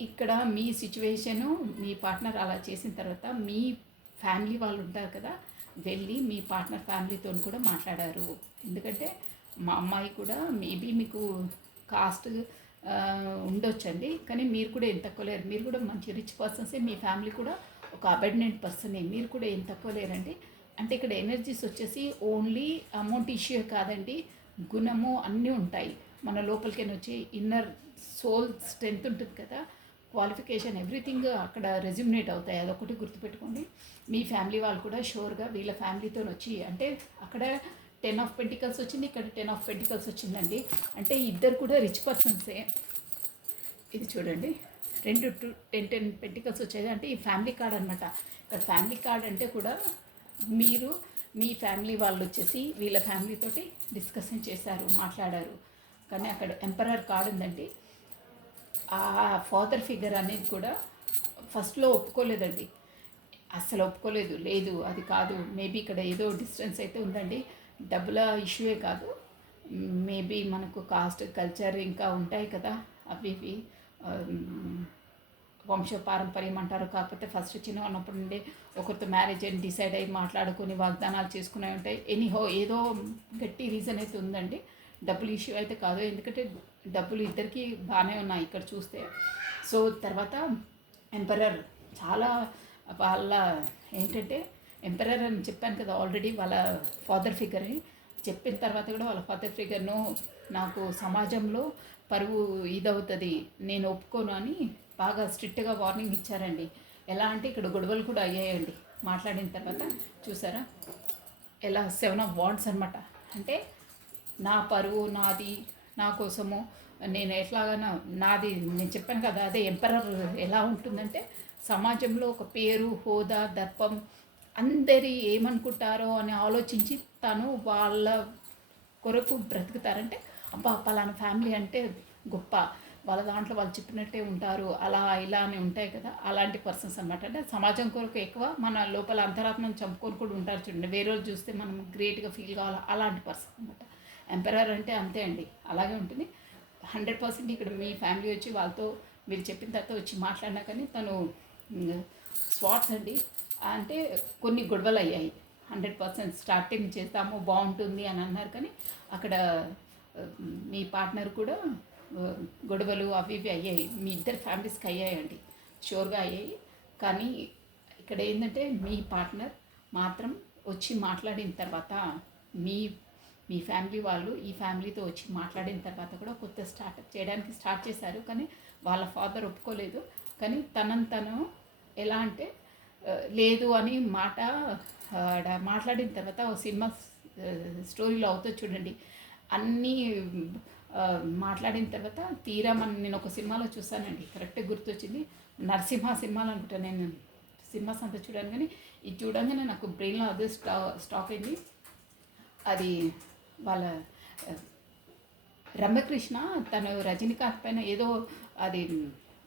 ఇక్కడ మీ సిచ్యువేషను మీ పార్ట్నర్ అలా చేసిన తర్వాత మీ ఫ్యామిలీ వాళ్ళు ఉంటారు కదా, వెళ్ళి మీ పార్ట్నర్ ఫ్యామిలీతో కూడా మాట్లాడారు. ఎందుకంటే మా అమ్మాయి కూడా మేబీ మీకు కాస్ట్ ఉండొచ్చండి, కానీ మీరు కూడా ఏం తక్కువ లేరు. మీరు కూడా మంచి రిచ్ పర్సన్సే, మీ ఫ్యామిలీ కూడా ఒక అబెండెంట్ పర్సనే, మీరు కూడా ఏం తక్కువ లేరండి. అంటే ఇక్కడ ఎనర్జీస్ వచ్చేసి ఓన్లీ అమౌంట్ ఇష్యూ కాదండి, గుణము అన్నీ ఉంటాయి. మన లోపలికైనా వచ్చి ఇన్నర్ సోల్ స్ట్రెంగ్త్ ఉంటుంది కదా, క్వాలిఫికేషన్ ఎవ్రీథింగ్ అక్కడ రెజ్యూమినేట్ అవుతాయి. అదొకటి గుర్తుపెట్టుకోండి. మీ ఫ్యామిలీ వాళ్ళు కూడా షూర్గా వీళ్ళ ఫ్యామిలీతో వచ్చి, అంటే అక్కడ 10 ఆఫ్ పెంటికల్స్ వచ్చింది, ఇక్కడ 10 ఆఫ్ పెంటికల్స్ వచ్చిందండి. అంటే ఇద్దరు కూడా రిచ్ పర్సన్సే. ఇది చూడండి, 10 పెంటికల్స్ వచ్చేది, అంటే ఈ ఫ్యామిలీ కార్డ్ అనమాట. ఇక్కడ ఫ్యామిలీ కార్డ్ అంటే కూడా మీరు మీ ఫ్యామిలీ వాళ్ళు వచ్చేసి వీళ్ళ ఫ్యామిలీతోటి డిస్కషన్ చేశారు, మాట్లాడారు. కానీ అక్కడ ఎంపరర్ కార్డ్ ఉందండి. ఆ ఫాదర్ ఫిగర్ అనేది కూడా ఫస్ట్లో ఒప్పుకోలేదండి, అస్సలు ఒప్పుకోలేదు. లేదు అది కాదు, మేబీ ఇక్కడ ఏదో డిస్టెన్స్ అయితే ఉందండి, డబ్బుల ఇష్యూయే కాదు, మేబీ మనకు కాస్ట్ కల్చర్ ఇంకా ఉంటాయి కదా, అవి ఇవి వంశ పారంపర్యం అంటారు. కాకపోతే ఫస్ట్ చిన్న ఉన్నప్పటి నుండి ఒకరితో మ్యారేజ్ అని డిసైడ్ అయ్యి మాట్లాడుకొని వాగ్దానాలు చేసుకునే ఉంటాయి. ఎనీహో ఏదో గట్టి రీజన్ అయితే ఉందండి, డబ్బులు ఇష్యూ అయితే కాదు. ఎందుకంటే డబ్బులు ఇద్దరికి బాగానే ఉన్నాయి ఇక్కడ చూస్తే. సో తర్వాత ఎంపరర్ చాలా వాళ్ళ ఏంటంటే ఎంపరర్ అని చెప్పాను కదా ఆల్రెడీ, వాళ్ళ ఫాదర్ ఫిగర్ని చెప్పిన తర్వాత కూడా వాళ్ళ ఫాదర్ ఫిగర్ను నాకు సమాజంలో పరువు ఇదవుతుంది, నేను ఒప్పుకోను అని బాగా స్ట్రిక్ట్గా వార్నింగ్ ఇచ్చారండి. ఎలా అంటే ఇక్కడ గొడవలు కూడా అయ్యాయండి మాట్లాడిన తర్వాత. చూసారా ఎలా 7 ఆఫ్ వాండ్స్ అనమాట. అంటే నా పరువు నాది, నా కోసము నేను ఎట్లాగైనా నాది, నేను చెప్పాను కదా అదే ఎంపరర్ ఎలా ఉంటుందంటే సమాజంలో ఒక పేరు, హోదా, దర్పం, అందరి ఏమనుకుంటారో అని ఆలోచించి తను వాళ్ళ కొరకు బ్రతుకుతారంటే అబ్బా పలానా ఫ్యామిలీ అంటే గొప్ప, వాళ్ళ దాంట్లో వాళ్ళు చెప్పినట్టే ఉంటారు, అలా ఇలా అని ఉంటాయి కదా, అలాంటి పర్సన్స్ అనమాట. అంటే సమాజం కొరకు ఎక్కువ మన లోపల అంతరాత్మను చంపుకొని కూడా ఉంటారు చూడండి, వేరే రోజు చూస్తే మనం గ్రేట్గా ఫీల్ కావాలి, అలాంటి పర్సన్ అనమాట. ఎంపరర్ అంటే అంతే అండి, అలాగే ఉంటుంది. 100% ఇక్కడ మీ ఫ్యామిలీ వచ్చి వాళ్ళతో మీరు చెప్పిన తర్వాత వచ్చి మాట్లాడినా కానీ తను స్వాట్స్ అండి. అంటే కొన్ని గొడవలు అయ్యాయి, 100% స్టార్టింగ్ చేస్తాము బాగుంటుంది అని అన్నారు, కానీ అక్కడ మీ పార్ట్నర్ కూడా గొడవలు అవి ఇవి అయ్యాయి, మీ ఇద్దరు ఫ్యామిలీస్కి అయ్యాయండి, షూర్గా అయ్యాయి. కానీ ఇక్కడ ఏంటంటే మీ పార్ట్నర్ మాత్రం వచ్చి మాట్లాడిన తర్వాత మీ మీ ఫ్యామిలీ వాళ్ళు ఈ ఫ్యామిలీతో వచ్చి మాట్లాడిన తర్వాత కూడా కొత్త స్టార్ట్అప్ చేయడానికి స్టార్ట్ చేశారు. కానీ వాళ్ళ ఫాదర్ ఒప్పుకోలేదు. కానీ తను ఎలా అంటే లేదు అని మాట మాట్లాడిన తర్వాత ఒక సినిమా స్టోరీలో అవుతుంది చూడండి, అన్నీ మాట్లాడిన తర్వాత తీరా నేను ఒక సినిమాలో చూసానండి, కరెక్ట్గా గుర్తొచ్చింది, నరసింహ సినిమాలు అనుకుంటా. నేను సినిమాస్ అంతా చూడాను, కానీ ఇది చూడంగానే నాకు బ్రెయిన్లో అదే స్టాక్ అయింది. అది వాళ్ళ రమ్యకృష్ణ తను రజనీకాంత్ పైన ఏదో అది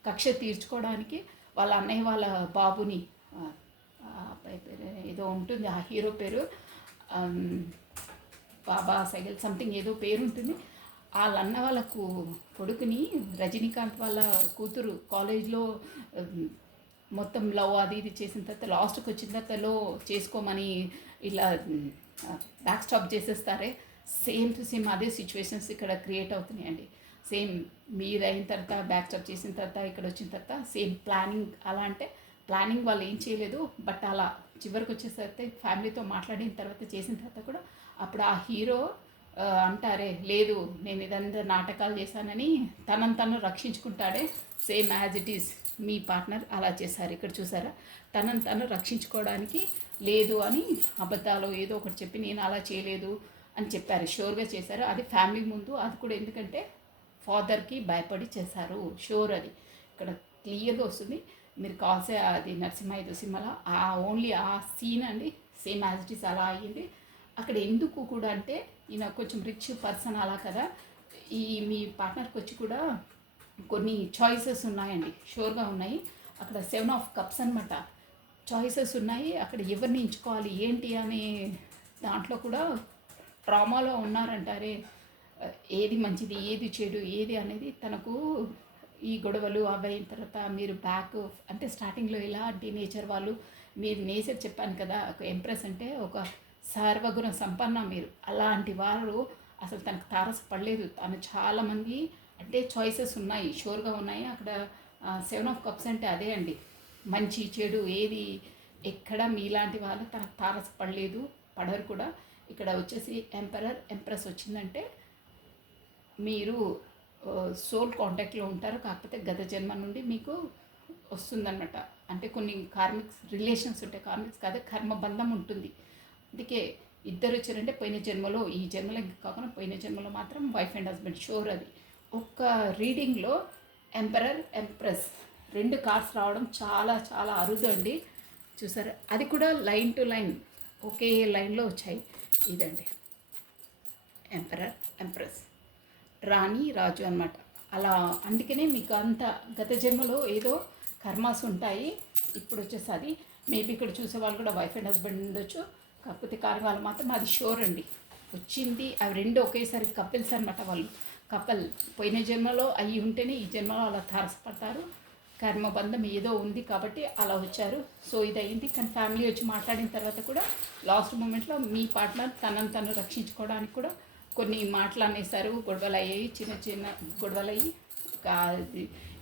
కక్ష తీర్చుకోవడానికి వాళ్ళ అన్నయ్య వాళ్ళ బాబుని, అబ్బాయి పేరు ఏదో ఉంటుంది, ఆ హీరో పేరు బాబా సైగల్ సంథింగ్ ఏదో పేరు ఉంటుంది. వాళ్ళ అన్న వాళ్ళ కొడుకుని రజనీకాంత్ వాళ్ళ కూతురు కాలేజ్లో మొత్తం లవ్ అది ఇది చేసిన తర్వాత లాస్ట్కి వచ్చిన తర్వాత లో చేసుకోమని ఇలా బ్యాక్ స్టాప్ చేసేస్తారే, సేమ్ టు సేమ్ అదే సిచ్యువేషన్స్ ఇక్కడ క్రియేట్ అవుతున్నాయండి. సేమ్ మీరు అయిన తర్వాత బ్యాక్ స్టాప్ చేసిన తర్వాత ఇక్కడ వచ్చిన తర్వాత సేమ్ ప్లానింగ్. అలా అంటే ప్లానింగ్ వాళ్ళు ఏం చేయలేదు, బట్ అలా చివరికి వచ్చేసరికి ఫ్యామిలీతో మాట్లాడిన తర్వాత చేసిన తర్వాత కూడా అప్పుడు ఆ హీరో అంటారే లేదు నేను ఇదంతా నాటకాలు చేశానని తను రక్షించుకుంటాడే, సేమ్ యాజ్ ఇట్ ఈస్ మీ పార్ట్నర్ అలా చేశారు. ఇక్కడ చూసారా, తను రక్షించుకోవడానికి లేదు అని అబద్ధాలు ఏదో ఒకటి చెప్పి నేను అలా చేయలేదు అని చెప్పారు, షూర్గా చేశారు. అది ఫ్యామిలీ ముందు, అది కూడా ఎందుకంటే ఫాదర్కి భయపడి చేశారు, షూర్. అది ఇక్కడ క్లియర్గా వస్తుంది. మీరు కాల్సే అది నరసింహ ఐదు సినిమాలో ఆ ఓన్లీ ఆ సీన్ అండి, సేమ్ యాజ్ ఇట్ ఈస్ అలా అయ్యింది. అక్కడ ఎందుకు కూడా అంటే ఈయన కొంచెం రిచ్ పర్సన్ అలా కదా, ఈ మీ పార్ట్నర్కి వచ్చి కూడా కొన్ని చాయిసెస్ ఉన్నాయండి, షూర్గా ఉన్నాయి. అక్కడ 7 ఆఫ్ కప్స్ అనమాట. చాయిసెస్ ఉన్నాయి, అక్కడ ఎవరిని ఎంచుకోవాలి ఏంటి అనే దాంట్లో కూడా ట్రామాలో ఉన్నారంటారే. ఏది మంచిది ఏది చెడు ఏది అనేది తనకు ఈ గొడవలు అవి అయిన తర్వాత మీరు బ్యాక్ అంటే స్టార్టింగ్లో ఎలాంటి నేచర్ వాళ్ళు, మీరు నేచర్ చెప్పాను కదా, ఒక ఎంప్రెస్ అంటే ఒక సర్వగుణ సంపన్న మీరు, అలాంటి వారు అసలు తనకు తారసపడలేదు. తను చాలామంది అంటే చాయిసెస్ ఉన్నాయి, షూర్గా ఉన్నాయి అక్కడ. 7 ఆఫ్ కప్స్ అంటే అదే అండి, మంచి చెడు ఏది ఎక్కడ మీలాంటి వాళ్ళు తనకు తారసపడలేదు, పడరు కూడా. ఇక్కడ వచ్చేసి ఎంపరర్ ఎంప్రెస్ వచ్చిందంటే మీరు సోల్ కాంటాక్ట్లో ఉంటారు, కాకపోతే గత జన్మ నుండి మీకు వస్తుందన్నమాట. అంటే కొన్ని కార్మిక్స్ రిలేషన్స్ ఉంటాయి, కార్మిక్స్ కాదు కర్మబంధం ఉంటుంది. అందుకే ఇద్దరు వచ్చారంటే పోయిన జన్మలో, ఈ జన్మలో కాకుండా పోయిన జన్మలో మాత్రం వైఫ్ అండ్ హస్బెండ్ షోర్. అది ఒక్క రీడింగ్లో ఎంపరర్ ఎంప్రెస్ 2 కార్డ్స్ రావడం చాలా చాలా అరుదు అండి. చూసారా, అది కూడా లైన్ టు లైన్ ఒకే లైన్లో వచ్చాయి. ఇదండి ఎంపరర్ ఎంప్రెస్, రాణి రాజు అనమాట. అలా అందుకనే మీకు అంత గత జన్మలో ఏదో కర్మాస్ ఉంటాయి. ఇప్పుడు వచ్చేసి అది మేబీ ఇక్కడ చూసే వాళ్ళు కూడా వైఫ్ అండ్ హస్బెండ్ ఉండొచ్చు, కాకపోతే కానీ వాళ్ళు మాత్రం అది షూర్ అండి వచ్చింది. అవి రెండు ఒకేసారి కపిల్స్ అనమాట. వాళ్ళు కపల్ పోయిన జన్మలో అయ్యి ఉంటేనే ఈ జన్మలో అలా తారసపడతారు. కర్మబంధం ఏదో ఉంది కాబట్టి అలా వచ్చారు. సో ఇది అయింది. కానీ ఫ్యామిలీ వచ్చి మాట్లాడిన తర్వాత కూడా లాస్ట్ మూమెంట్లో మీ పార్ట్నర్ తనను తను రక్షించుకోవడానికి కూడా కొన్ని మాటలు అనేసారు, గొడవలు అయ్యాయి, చిన్న చిన్న గొడవలు అయ్యి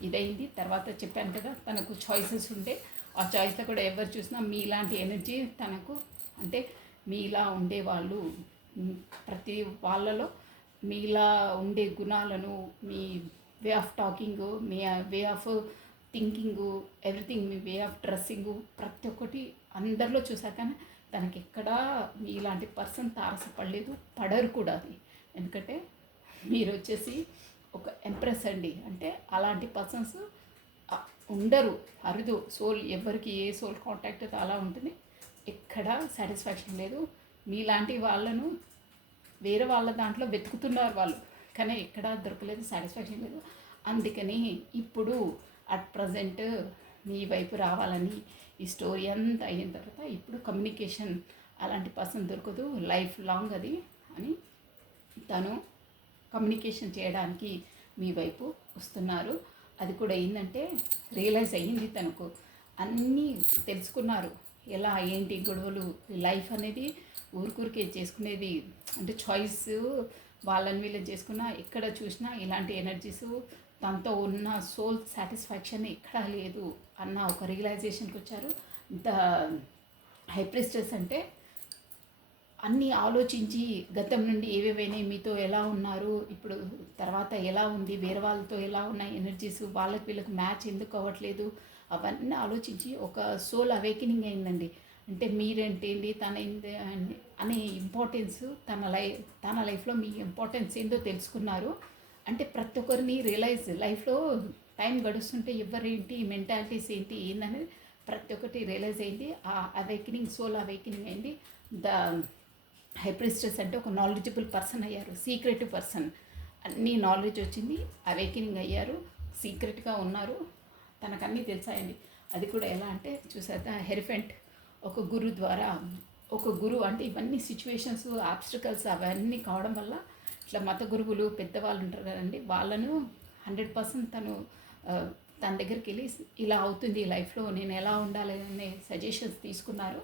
ఇదైంది. తర్వాత చెప్పాను కదా తనకు చాయిసెస్ ఉంటే ఆ చాయిస్లో కూడా ఎవరు చూసినా మీలాంటి ఎనర్జీ తనకు, అంటే మీలా ఉండేవాళ్ళు, ప్రతి వాళ్ళలో మీలా ఉండే గుణాలను, మీ వే ఆఫ్ టాకింగు, మీ వే ఆఫ్ థింకింగు, ఎవ్రీథింగ్, మీ వే ఆఫ్ డ్రెస్సింగు, ప్రతి ఒక్కటి అందరిలో చూసారు. కానీ తనకి ఎక్కడా మీలాంటి పర్సన్ తారసపడలేదు, పడరు కూడా. అది ఎందుకంటే మీరు వచ్చేసి ఒక ఎంప్రెస్ అండి, అంటే అలాంటి పర్సన్స్ ఉండరు, అరుదు. సోల్ ఎవరికి ఏ సోల్ కాంటాక్ట్ అలా ఉంటుంది, ఎక్కడ సాటిస్ఫాక్షన్ లేదు. మీలాంటి వాళ్ళను వేరే వాళ్ళ దాంట్లో వెతుకుతున్నారు వాళ్ళు, కానీ ఎక్కడా దొరకలేదు, సాటిస్ఫాక్షన్ లేదు. అందుకని ఇప్పుడు అట్ ప్రజెంట్ మీ వైపు రావాలని ఈ స్టోరీ అంతా అయిన తర్వాత ఇప్పుడు కమ్యూనికేషన్ అలాంటి పర్సన్ దొరకదు, లైఫ్ లాంగ్ అది అని తను కమ్యూనికేషన్ చేయడానికి మీ వైపు వస్తున్నారు. అది కూడా ఏంటంటే రియలైజ్ అయ్యింది, తనకు అన్నీ తెలుసుకున్నారు. ఎలా ఏంటి గొడవలు, లైఫ్ అనేది ఊరికే చేసుకునేది అంటే చాయిస్ వాళ్ళని వీళ్ళని చేసుకున్నా ఎక్కడ చూసినా ఇలాంటి ఎనర్జీస్ తనతో ఉన్న సోల్ సాటిస్ఫాక్షన్ ఎక్కడా లేదు అన్న ఒక రియలైజేషన్కి వచ్చారు. ద హై ప్రీస్టెస్ అంటే అన్నీ ఆలోచించి గతం నుండి ఏవేవైనా మీతో ఎలా ఉన్నారు, ఇప్పుడు తర్వాత ఎలా ఉంది, వేరే వాళ్ళతో ఎలా ఉన్నాయి ఎనర్జీస్, వాళ్ళకి వీళ్ళకి మ్యాచ్ ఎందుకు అవ్వట్లేదు, అవన్నీ ఆలోచించి ఒక సోల్ అవేకెనింగ్ అయిందండి. అంటే మీరేంటేంటి, తన ఏంటి అనే ఇంపార్టెన్స్, తన లైఫ్లో మీ ఇంపార్టెన్స్ ఏందో తెలుసుకున్నారు. అంటే ప్రతి ఒక్కరిని రియలైజ్ లైఫ్లో టైం గడుస్తుంటే ఎవరేంటి మెంటాలిటీస్ ఏందనేది ప్రతి ఒక్కటి రియలైజ్ అయింది. ఆ అవేకెనింగ్, సోల్ అవేకెనింగ్ అయింది. ద హై ప్రీస్టెస్ అంటే ఒక నాలెడ్జబుల్ పర్సన్ అయ్యారు, సీక్రెటివ్ పర్సన్. అన్నీ నాలెడ్జ్ వచ్చింది, అవేకెనింగ్ అయ్యారు, సీక్రెట్గా ఉన్నారు, తనకు అన్నీ తెలిసాయండి. అది కూడా ఎలా అంటే చూసాక హెరిఫెంట్ ఒక గురు ద్వారా, ఒక గురువు అంటే ఇవన్నీ సిచ్యువేషన్స్ ఆబ్స్టికల్స్ అవన్నీ కావడం వల్ల ఇట్లా మత గురువులు పెద్దవాళ్ళు ఉంటారు కదండి, వాళ్ళను 100% తన దగ్గరికి వెళ్ళి ఇలా అవుతుంది లైఫ్లో నేను ఎలా ఉండాలి అనే సజెషన్స్ తీసుకున్నారు.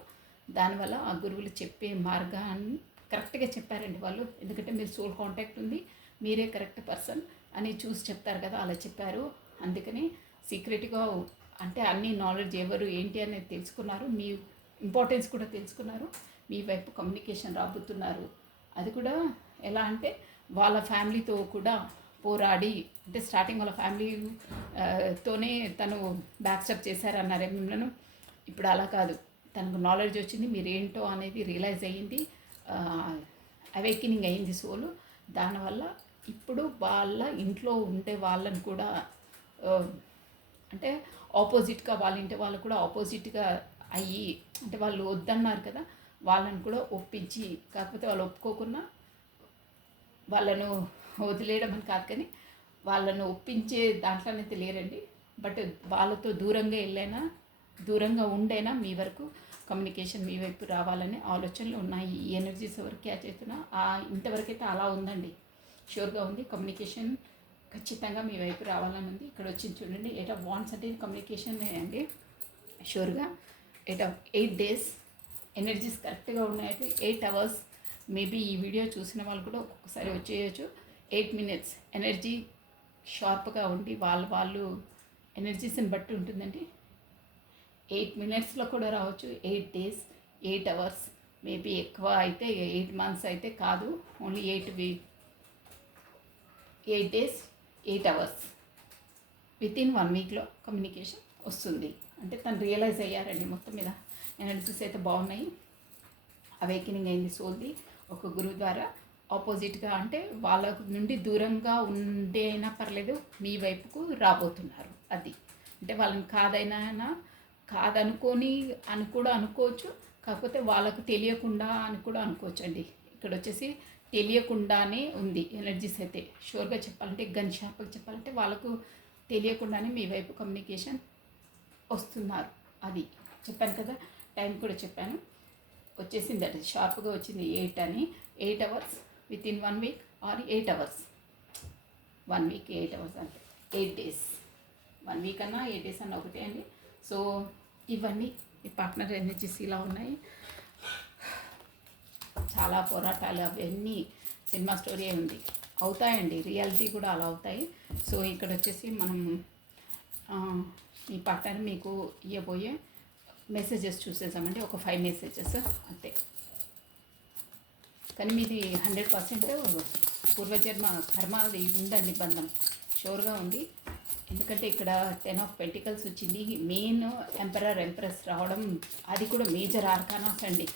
దానివల్ల ఆ గురువులు చెప్పే మార్గాన్ని కరెక్ట్గా చెప్పారండి వాళ్ళు. ఎందుకంటే మీరు సోల్ కాంటాక్ట్ ఉంది, మీరే కరెక్ట్ పర్సన్ అని చూసి చెప్తారు కదా, అలా చెప్పారు. అందుకని సీక్రెట్గా అంటే అన్ని నాలెడ్జ్ ఎవరు ఏంటి అనేది తెలుసుకున్నారు, మీ ఇంపార్టెన్స్ కూడా తెలుసుకున్నారు, మీ వైపు కమ్యూనికేషన్ రాబోతున్నారు. అది కూడా ఎలా అంటే వాళ్ళ ఫ్యామిలీతో కూడా పోరాడి, అంటే స్టార్టింగ్ వాళ్ళ ఫ్యామిలీ తోనే తను బ్యాక్ స్టెప్ చేశారన్నారే మిమ్మల్ని, ఇప్పుడు అలా కాదు, తనకు నాలెడ్జ్ వచ్చింది, మీరేంటో అనేది రియలైజ్ అయ్యింది, అవేకెనింగ్ అయింది సోలు. దానివల్ల ఇప్పుడు వాళ్ళ ఇంట్లో ఉండే వాళ్ళని కూడా అంటే ఆపోజిట్గా వాళ్ళ ఇంటి వాళ్ళు కూడా ఆపోజిట్గా అయ్యి, అంటే వాళ్ళు వద్దన్నారు కదా వాళ్ళని కూడా ఒప్పించి, కాకపోతే వాళ్ళు ఒప్పుకోకుండా వాళ్ళను వదిలేయడం అని కాదు, కానీ వాళ్ళను ఒప్పించే దాంట్లోనైతే లేరండి. బట్ వాళ్ళతో దూరంగా వెళ్ళైనా, దూరంగా ఉండైనా మీ వరకు కమ్యూనికేషన్ మీ వైపు రావాలనే ఆలోచనలు ఉన్నాయి. ఈ ఎనర్జీస్ ఎవరు క్యాచ్ అవుతున్నా ఇంతవరకైతే అలా ఉందండి. షూర్గా ఉంది కమ్యూనికేషన్ ఖచ్చితంగా మీ వైపు రావాలని ఉంది. ఇక్కడ వచ్చింది చూడండి, 8 ఆఫ్ వాండ్స్ అంటే ఇది కమ్యూనికేషన్ అండి. షూర్గా 8 days ఎనర్జీస్ కరెక్ట్గా ఉన్నాయంటే 8 hours. మేబీ ఈ వీడియో చూసిన వాళ్ళు కూడా ఒక్కొక్కసారి వచ్చేయచ్చు. 8 minutes ఎనర్జీ షార్ప్గా ఉండి వాళ్ళు ఎనర్జీస్ని బట్టి ఉంటుందండి. 8 minutesలో కూడా రావచ్చు. 8 days 8 hours. మేబీ ఎక్కువ అయితే 8 months అయితే కాదు, ఓన్లీ 8 days 8 hours. వితిన్ 1 weekలో కమ్యూనికేషన్ వస్తుంది. అంటే తను రియలైజ్ అయ్యారండి. మొత్తం మీద ఎనర్జీస్ అయితే బాగున్నాయి. అవేకెనింగ్ అయింది సోల్ది ఒక గురువు ద్వారా. ఆపోజిట్గా అంటే వాళ్ళ నుండి దూరంగా ఉండే అయినా పర్లేదు మీ వైపుకు రాబోతున్నారు. అది అంటే వాళ్ళని కాదనుకొని అని కూడా అనుకోవచ్చు. కాకపోతే వాళ్ళకు తెలియకుండా అని కూడా అనుకోవచ్చు అండి. ఇక్కడ వచ్చేసి తెలియకుండానే ఉంది ఎనర్జీస్ అయితే. షూర్గా చెప్పాలంటే గన్ షార్ప్గా చెప్పాలంటే వాళ్ళకు తెలియకుండానే మీ వైపు కమ్యూనికేషన్ వస్తున్నారు. అది చెప్పాను కదా, టైం కూడా చెప్పాను. వచ్చేసింది అది షార్ప్గా వచ్చింది 8 అని. 8 hours within 1 week or 8 hours. 1 week 8 hours అంటే 8 days. 1 week అన్నా 8 days అన్నా ఒకటే అండి. సో ఇవన్నీ ఈ పార్ట్నర్ ఎనర్జీస్ ఇలా ఉన్నాయి. చాలా పోరాటాలు అవన్నీ సినిమా స్టోరీ ఉంది, అవుతాయండి. రియాలిటీ కూడా అలా అవుతాయి. సో ఇక్కడ వచ్చేసి మనం మీ పార్ట్నర్ మీకు ఇవ్వబోయే మెసేజెస్ చూసేసామండి. ఒక 5 messages అంతే. కానీ మీది 100% పూర్వజన్మ కర్మ అది ఉందండి, బంధం షూర్గా ఉంది. ఎందుకంటే ఇక్కడ 10 of Pentacles వచ్చింది. మెయిన్ ఎంపరర్ ఎంప్రెస్ రావడం అది కూడా మేజర్ ఆర్కానాస్ అండి.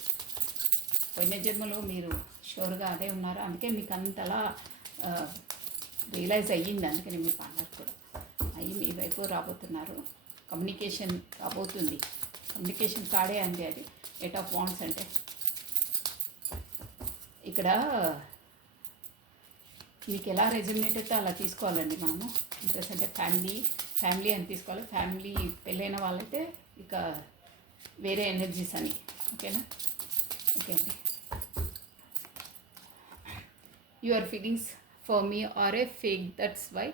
పోయిన జన్మలో మీరు షూర్గా అదే ఉన్నారు. అందుకే మీకు అంతలా రియలైజ్ అయ్యింది. అందుకని మీ పార్ట్నర్ కూడా అయ్యి మీ వైపు రాబోతున్నారు. కమ్యూనికేషన్ రాబోతుంది. కమ్యూనికేషన్ కాడే అండి అది 8 of Wands అంటే. ఇక్కడ మీకు ఎలా రెజమినేట్ అయితే అలా తీసుకోవాలండి మనము. ఇంట్రెస్ట్ అంటే ఫ్యామిలీ అని తీసుకోవాలి. ఫ్యామిలీ పెళ్ళైన వాళ్ళైతే ఇక వేరే ఎనర్జీస్ అని. ఓకేనా? ఓకే అండి. Your feelings for me are a fake, that's why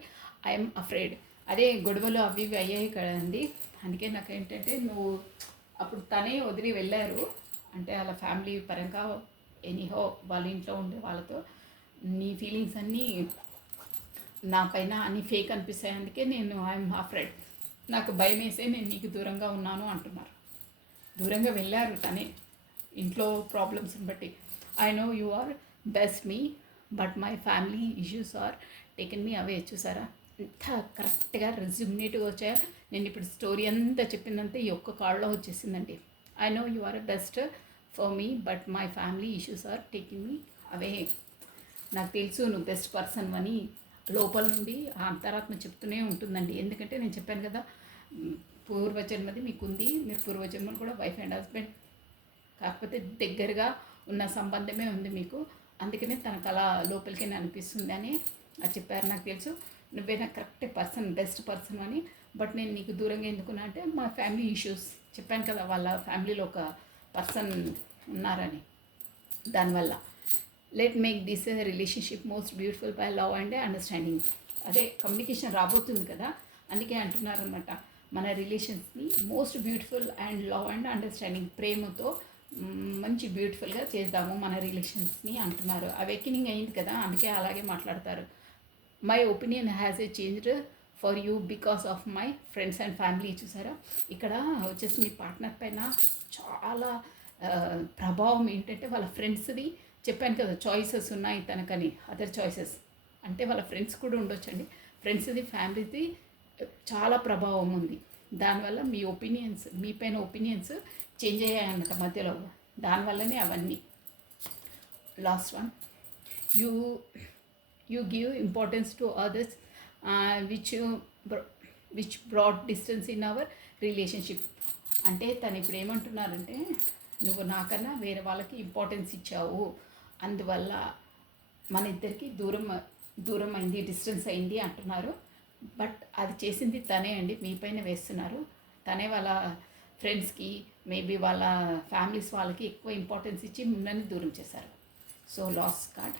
I'm afraid. అదే గొడవలు అవి ఇవి అయ్యాయి కదండి. అందుకే నాకు ఏంటంటే నువ్వు అప్పుడు తనే వదిలి వెళ్ళారు అంటే వాళ్ళ ఫ్యామిలీ పరంగా ఎనీహో వాళ్ళ ఇంట్లో ఉండే వాళ్ళతో నీ ఫీలింగ్స్ అన్నీ నా పైన అన్ని ఫేక్ అనిపిస్తాయి. అందుకే నేను ఐఎమ్ అఫ్రేడ్, నాకు భయం వేసే నేను నీకు దూరంగా ఉన్నాను అంటున్నారు. దూరంగా వెళ్ళారు తనే ఇంట్లో ప్రాబ్లమ్స్ని బట్టి. I know you are best me but my family issues are taken me away. చూసారా ఎంత కరెక్ట్గా రెజ్యూమినేట్గా వచ్చాయో. నేను ఇప్పుడు స్టోరీ అంతా చెప్పిందంటే ఈ ఒక్క కాళ్ళలో వచ్చేసిందండి. I know you are best for me but my family issues are taking me away. నాకు తెలుసు నువ్వు బెస్ట్ పర్సన్ అని లోపల నుండి ఆ అంతరాత్మ చెప్తూనే ఉంటుందండి. ఎందుకంటే నేను చెప్పాను కదా, పూర్వజన్మది మీకు ఉంది. మీరు పూర్వజన్మను కూడా వైఫ్ అండ్ హస్బెండ్, కాకపోతే దగ్గరగా ఉన్న సంబంధమే ఉంది మీకు. అందుకనే తనకు అలా లోపలికి అనిపిస్తుంది అని అది చెప్పారు. నాకు తెలుసు నువ్వే నాకు కరెక్ట్ పర్సన్, బెస్ట్ పర్సన్ అని. బట్ నేను నీకు దూరంగా ఎందుకున్నా అంటే మా ఫ్యామిలీ ఇష్యూస్ చెప్పాను కదా, వాళ్ళ ఫ్యామిలీలో ఒక పర్సన్ ఉన్నారని. దానివల్ల let make this relationship most beautiful by love and understanding. అదే కమ్యూనికేషన్ రాబోతుంది కదా, అందుకే అంటున్నారనమాట మన రిలేషన్స్ని most beautiful and love and understanding, ప్రేమతో మంచి బ్యూటిఫుల్గా చేద్దాము మన రిలేషన్స్ని అంటున్నారు. అవేకెనింగ్ అయింది కదా, అందుకే అలాగే మాట్లాడతారు. My opinion has a changed for you because of my friends and family. చూసారా ఇక్కడ వచ్చేసి మీ పార్ట్నర్ పైన చాలా ప్రభావం ఏంటంటే వాళ్ళ ఫ్రెండ్స్ది. చెప్పాను కదా చాయిసెస్ ఉన్నాయి తనకని, అదర్ చాయిసెస్ అంటే వాళ్ళ ఫ్రెండ్స్ కూడా ఉండొచ్చండి. ఫ్రెండ్స్ది ఫ్యామిలీది చాలా ప్రభావం ఉంది. దానివల్ల మీ ఒపీనియన్స్, మీ పైన ఒపీనియన్స్ చేంజ్ అయ్యాయన్నమాట మధ్యలో. దానివల్లనే అవన్నీ. Last one, you give importance to others which brought distance in our relationship. అంటే తను ఇప్పుడు ఏమంటున్నారంటే నువ్వు నాకన్నా వేరే వాళ్ళకి ఇంపార్టెన్స్ ఇచ్చావు, అందువల్ల మన ఇద్దరికి దూరం దూరం అయింది, డిస్టెన్స్ అయింది అంటున్నారు. బట్ అది చేసింది తనే అండి, మీ పైన వేస్తున్నారు. తనే వాళ్ళ ఫ్రెండ్స్కి, మేబీ వాళ్ళ ఫ్యామిలీస్ వాళ్ళకి ఎక్కువ ఇంపార్టెన్స్ ఇచ్చి మిమ్మల్ని దూరం చేశారు. సో లాస్ కార్డ్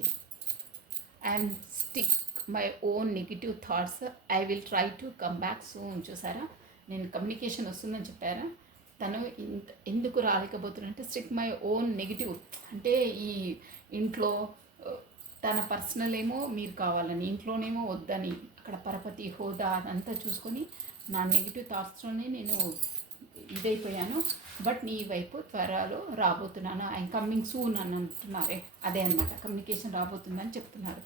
ఇది. And stick my own negative thoughts, I will try to come back soon. చూసారా, నేను కమ్యూనికేషన్ వస్తుందని చెప్పారా, తను ఎందుకు రాలేకపోతున్నంటే స్టిక్ మై ఓన్ నెగిటివ్ అంటే ఈ ఇంట్లో తన పర్సనల్ ఏమో మీరు కావాలని, ఇంట్లోనేమో వద్దని, అక్కడ పరపతి హోదా అదంతా చూసుకొని నా నెగిటివ్ థాట్స్లోనే నేను ఇదైపోయాను. బట్ నీ వైపు త్వరలో రాబోతున్నాను, ఐ కమ్మింగ్ సూన్ అని అంటున్నారే, అదే అనమాట కమ్యూనికేషన్ రాబోతుందని చెప్తున్నారు.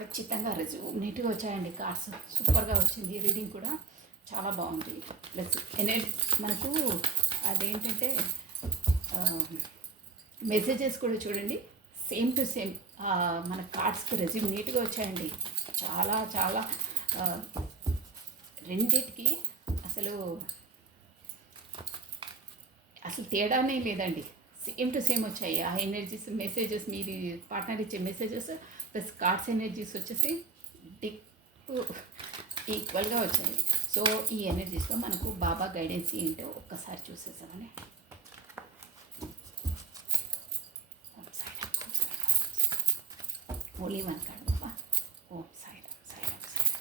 ఖచ్చితంగా రెజ్యూనేట్గా వచ్చాయండి కార్డ్స్, సూపర్గా వచ్చింది. రీడింగ్ కూడా చాలా బాగుంది. ప్లస్ మనకు అదేంటంటే మెసేజెస్ కూడా చూడండి, సేమ్ టు సేమ్ మన కార్డ్స్కి రెజ్యూనేట్గా వచ్చాయండి. చాలా చాలా రెండిటికి అసలు తేడానే లేదండి, సేమ్ టు సేమ్ వచ్చాయి. ఆ ఎనర్జీస్ మెసేజెస్, మీరు పార్ట్నర్ ఇచ్చే మెసేజెస్ ప్లస్ కార్డ్స్ ఎనర్జీస్ వచ్చేసి ఈక్వల్గా వచ్చాయి. సో ఈ ఎనర్జీస్లో మనకు బాబా గైడెన్స్ ఏంటో ఒక్కసారి చూసేసామని. Only one card Baba. ఓం సైడ్ సైడ్ సైడ్.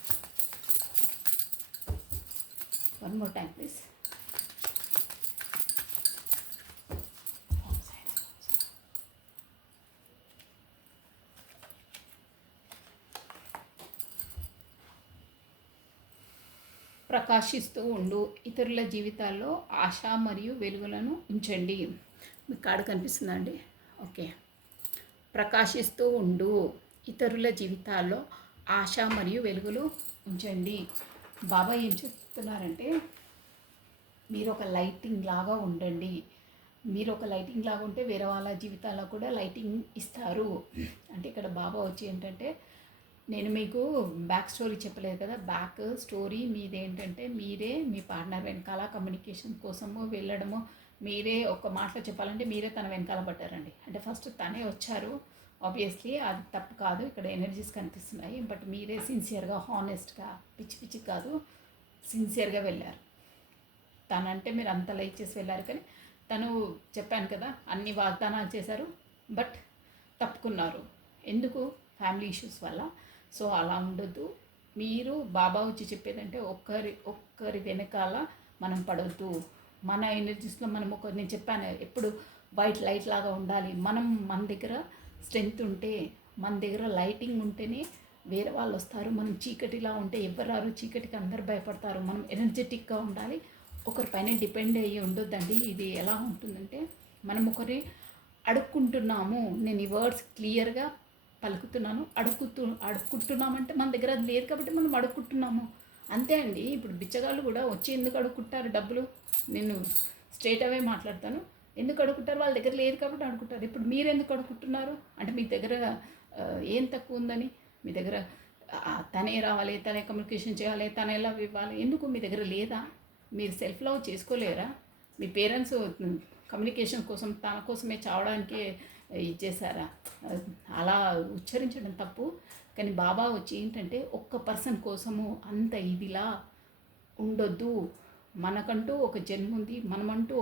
One more time please. ప్రకాశిస్తూ ఉండు, ఇతరుల జీవితాల్లో ఆశ మరియు వెలుగులను ఉంచండి. మీకు కార్డు కనిపిస్తుందా అండి? ఓకే. ప్రకాశిస్తూ ఉండు, ఇతరుల జీవితాల్లో ఆశ మరియు వెలుగులు ఉంచండి. బాబా ఏం చెప్తున్నారంటే మీరు ఒక లైటింగ్ లాగా ఉండండి. మీరు ఒక లైటింగ్ లాగా ఉంటే వేరే వాళ్ళ జీవితాల్లో కూడా లైటింగ్ ఇస్తారు. అంటే ఇక్కడ బాబా వచ్చి ఏంటంటే, నేను మీకు బ్యాక్ స్టోరీ చెప్పలేదు కదా, బ్యాక్ స్టోరీ మీదేంటంటే మీరే మీ పార్ట్నర్ వెనకాల కమ్యూనికేషన్ కోసము వెళ్ళడము, మీరే ఒక మాటలో చెప్పాలంటే మీరే తన వెనకాల పడ్డారండి. అంటే ఫస్ట్ తనే వచ్చారు, ఆబ్వియస్లీ అది తప్పు కాదు, ఇక్కడ ఎనర్జీస్ కనిపిస్తున్నాయి. బట్ మీరే సిన్సియర్గా, హానెస్ట్గా, పిచ్చి పిచ్చి కాదు, సిన్సియర్గా వెళ్ళారు. తనంటే మీరు అంత లైక్ చేసి వెళ్ళారు, కానీ తను చెప్పాను కదా అన్ని వాగ్దానాలు చేశారు, బట్ తప్పుకున్నారు. ఎందుకు? ఫ్యామిలీ ఇష్యూస్ వల్ల. సో అలా ఉండొద్దు. మీరు బాబా వచ్చి చెప్పేదంటే ఒక్కరి వెనకాల మనం పడవద్దు. మన ఎనర్జీస్లో మనం నేను చెప్పాను ఎప్పుడు వైట్ లైట్ లాగా ఉండాలి. మన దగ్గర స్ట్రెంగ్త్ ఉంటే, మన దగ్గర లైటింగ్ ఉంటేనే వేరే వాళ్ళు వస్తారు. మనం చీకటిలా ఉంటే ఎవరారు, చీకటికి అందరు భయపడతారు. మనం ఎనర్జెటిక్గా ఉండాలి, ఒకరిపైన డిపెండ్ అయ్యి ఉండొద్దండి. ఇది ఎలా ఉంటుందంటే, మనం ఒకరి అడుక్కుంటున్నాము, నేను ఈ వర్డ్స్ క్లియర్గా పలుకుతున్నాను, అడుక్కుంటున్నామంటే మన దగ్గర అది లేదు కాబట్టి మనం అడుక్కుంటున్నాము, అంతే అండి. ఇప్పుడు బిచ్చగాళ్ళు కూడా వచ్చి ఎందుకు అడుక్కుంటారు డబ్బులు? నేను స్ట్రేట్ అవే మాట్లాడతాను. ఎందుకు అడుక్కుంటారు? వాళ్ళ దగ్గర లేదు కాబట్టి అడుక్కుంటారు. ఇప్పుడు మీరు ఎందుకు అడుక్కుంటున్నారు? అంటే మీ దగ్గర ఏం తక్కువ ఉందని? మీ దగ్గర తనే రావాలి, తనే కమ్యూనికేషన్ చేయాలి, తనే ఎలా ఇవ్వాలి, ఎందుకు మీ దగ్గర లేదా? మీరు సెల్ఫ్ లవ్ చేసుకోలేరా? మీ పేరెంట్స్ కమ్యూనికేషన్ కోసం తన కోసమే చావడానికే ఇచ్చేసారా? అలా ఉచ్చరించడం తప్పు. కానీ బాబా వచ్చి ఏంటంటే ఒక్క పర్సన్ కోసము అంత ఇదిలా ఉండొద్దు. మనకంటూ ఒక జన్మ ఉంది, మనమంటూ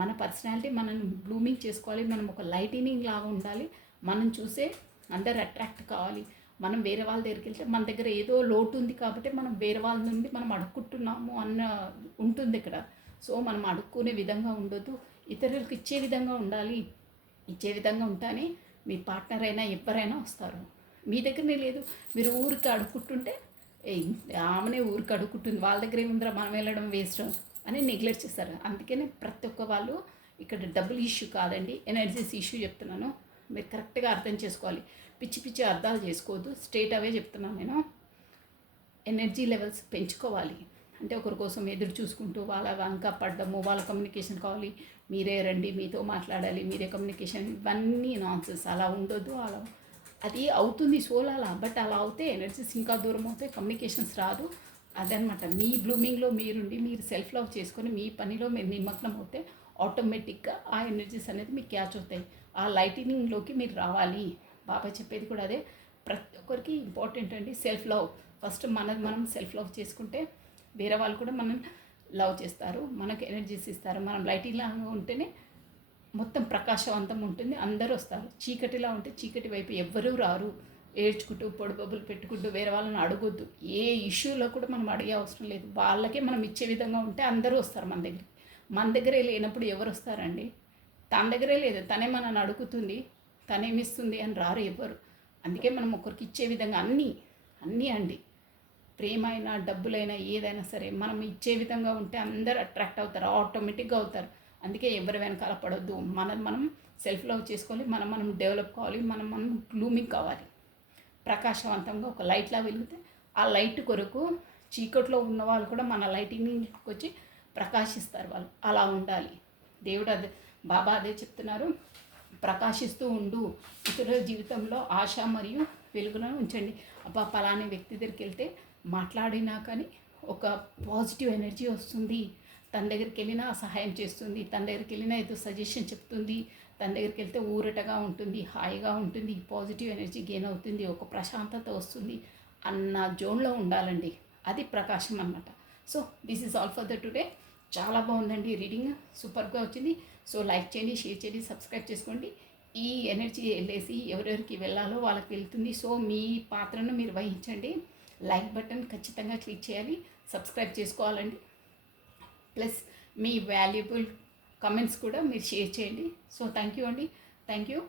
మన పర్సనాలిటీ మనం బ్లూమింగ్ చేసుకోవాలి. మనం ఒక లైటినింగ్ లాగా ఉండాలి. మనం చూసే అందరు అట్రాక్ట్ కావాలి. మనం వేరే వాళ్ళ దగ్గరికి వెళ్తే మన దగ్గర ఏదో లోటు ఉంది కాబట్టి మనం వేరే వాళ్ళ నుండి మనం అడుక్కుంటున్నాము అన్న ఉంటుంది ఇక్కడ. సో మనం అడుక్కునే విధంగా ఉండొద్దు, ఇతరులకు ఇచ్చే విధంగా ఉండాలి. ఇచ్చే విధంగా ఉంటేనే మీ పార్ట్నర్ అయినా ఎవరైనా వస్తారు. మీ దగ్గరనే లేదు, మీరు ఊరికి అడుక్కుంటుంటే ఆమెనే ఊరికి అడుక్కుంటుంది, వాళ్ళ దగ్గర ఏముందిరా మనం వెళ్ళడం వేస్ట్ అని నెగ్లెక్ట్ చేస్తారు. అందుకనే ప్రతి ఒక్క వాళ్ళు ఇక్కడ డబ్బుల్ ఇష్యూ కాదండి, ఎనర్జీస్ ఇష్యూ చెప్తున్నాను. మీరు కరెక్ట్గా అర్థం చేసుకోవాలి, పిచ్చి పిచ్చి అర్థాలు చేసుకోవద్దు. స్ట్రేట్ అవే చెప్తున్నాను నేను. ఎనర్జీ లెవెల్స్ పెంచుకోవాలి. అంటే ఒకరి కోసం ఎదురు చూసుకుంటూ వాళ్ళ వంక పడ్డము, వాళ్ళ కమ్యూనికేషన్ కావాలి, మీరే రండి, మీతో మాట్లాడాలి, మీరే కమ్యూనికేషన్, ఇవన్నీ నాన్సెన్స్. అలా ఉండొద్దు. అలా అది అవుతుంది సోల్ అలా, బట్ అలా అవుతే ఎనర్జీస్ ఇంకా దూరం అవుతాయి, కమ్యూనికేషన్స్ రాదు. అదనమాట. మీ బ్లూమింగ్లో మీరుండి మీరు సెల్ఫ్ లవ్ చేసుకొని మీ పనిలో మీరు నిమగ్నం అవుతే ఆటోమేటిక్గా ఆ ఎనర్జీస్ అనేది మీకు క్యాచ్ అవుతాయి. ఆ లైటినింగ్లోకి మీరు రావాలి. బాబా చెప్పేది కూడా అదే. ప్రతి ఒక్కరికి ఇంపార్టెంట్ అండి సెల్ఫ్ లవ్. ఫస్ట్ మనది మనం సెల్ఫ్ లవ్ చేసుకుంటే వేరే వాళ్ళు కూడా మనం లవ్ చేస్తారు, మనకు ఎనర్జీస్ ఇస్తారు. మనం లైటింగ్ లాగా ఉంటేనే మొత్తం ప్రకాశవంతం ఉంటుంది, అందరూ వస్తారు. చీకటిలా ఉంటే చీకటి వైపు ఎవ్వరూ రారు. ఏడ్చుకుంటూ పొడిబొబ్బులు పెట్టుకుంటూ వేరే వాళ్ళని అడగొద్దు. ఏ ఇష్యూలో కూడా మనం అడిగే అవసరం లేదు. వాళ్ళకే మనం ఇచ్చే విధంగా ఉంటే అందరూ వస్తారు మన దగ్గరికి. మన దగ్గరే లేనప్పుడు ఎవరు వస్తారండి? తన దగ్గరే లేదు, తనే మనల్ని అడుగుతుంది, తనేమిస్తుంది అని రారు ఎవ్వరు. అందుకే మనం ఒకరికి ఇచ్చే విధంగా అన్నీ అండి, ప్రేమ అయినా డబ్బులైనా ఏదైనా సరే మనం ఇచ్చే విధంగా ఉంటే అందరూ అట్రాక్ట్ అవుతారు, ఆటోమేటిక్గా అవుతారు. అందుకే ఎవరి వెనకాల పడొద్దు. మనం సెల్ఫ్ లవ్ చేసుకోవాలి, మనం డెవలప్ కావాలి, మనం గ్లూమింగ్ కావాలి. ప్రకాశవంతంగా ఒక లైట్లా వెలిగితే ఆ లైట్ కొరకు చీకట్లో ఉన్న వాళ్ళు కూడా మన లైటింగ్ని వచ్చి ప్రకాశిస్తారు. వాళ్ళు అలా ఉండాలి. దేవుడు అదే, బాబా అదే చెప్తున్నారు, ప్రకాశిస్తూ ఉండు, ఇతరుల జీవితంలో ఆశ మరియు వెలుగులను ఉంచండి. అబ్బా పలాని వ్యక్తి దగ్గరికి వెళ్తే మాట్లాడినా కానీ ఒక పాజిటివ్ ఎనర్జీ వస్తుంది, తన దగ్గరికి వెళ్ళినా సహాయం చేస్తుంది, తన దగ్గరికి వెళ్ళినా ఏదో సజెషన్ చెప్తుంది, తన దగ్గరికి వెళ్తే ఊరటగా ఉంటుంది, హాయిగా ఉంటుంది, పాజిటివ్ ఎనర్జీ గెయిన్ అవుతుంది, ఒక ప్రశాంతత వస్తుంది అన్న జోన్లో ఉండాలండి. అది ప్రకాశం అన్నమాట. So this is all for the today. చాలా బాగుందండి రీడింగ్, సూపర్గా వచ్చింది. సో లైక్ చేయండి, షేర్ చేయండి, సబ్స్క్రైబ్ చేసుకోండి. ఈ ఎనర్జీ వెళ్ళేసి ఎవరెవరికి వెళ్ళాలో వాళ్ళకి వెళ్తుంది. సో మీ పాత్రను మీరు వహించండి. లైక్ బటన్ ఖచ్చితంగా క్లిక్ చేయాలి, సబ్స్క్రైబ్ చేసుకోవాలండి. ప్లస్ మీ వాల్యుబుల్ కమెంట్స్ కూడా మీరు షేర్ చేయండి. సో థ్యాంక్ యూ అండి, థ్యాంక్ యూ.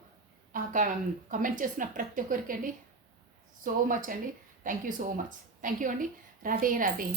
కమెంట్ చేసిన ప్రతి ఒక్కరికి అండి సో మచ్ అండి, thank you so much. Thank you అండి. రాధే రాధే.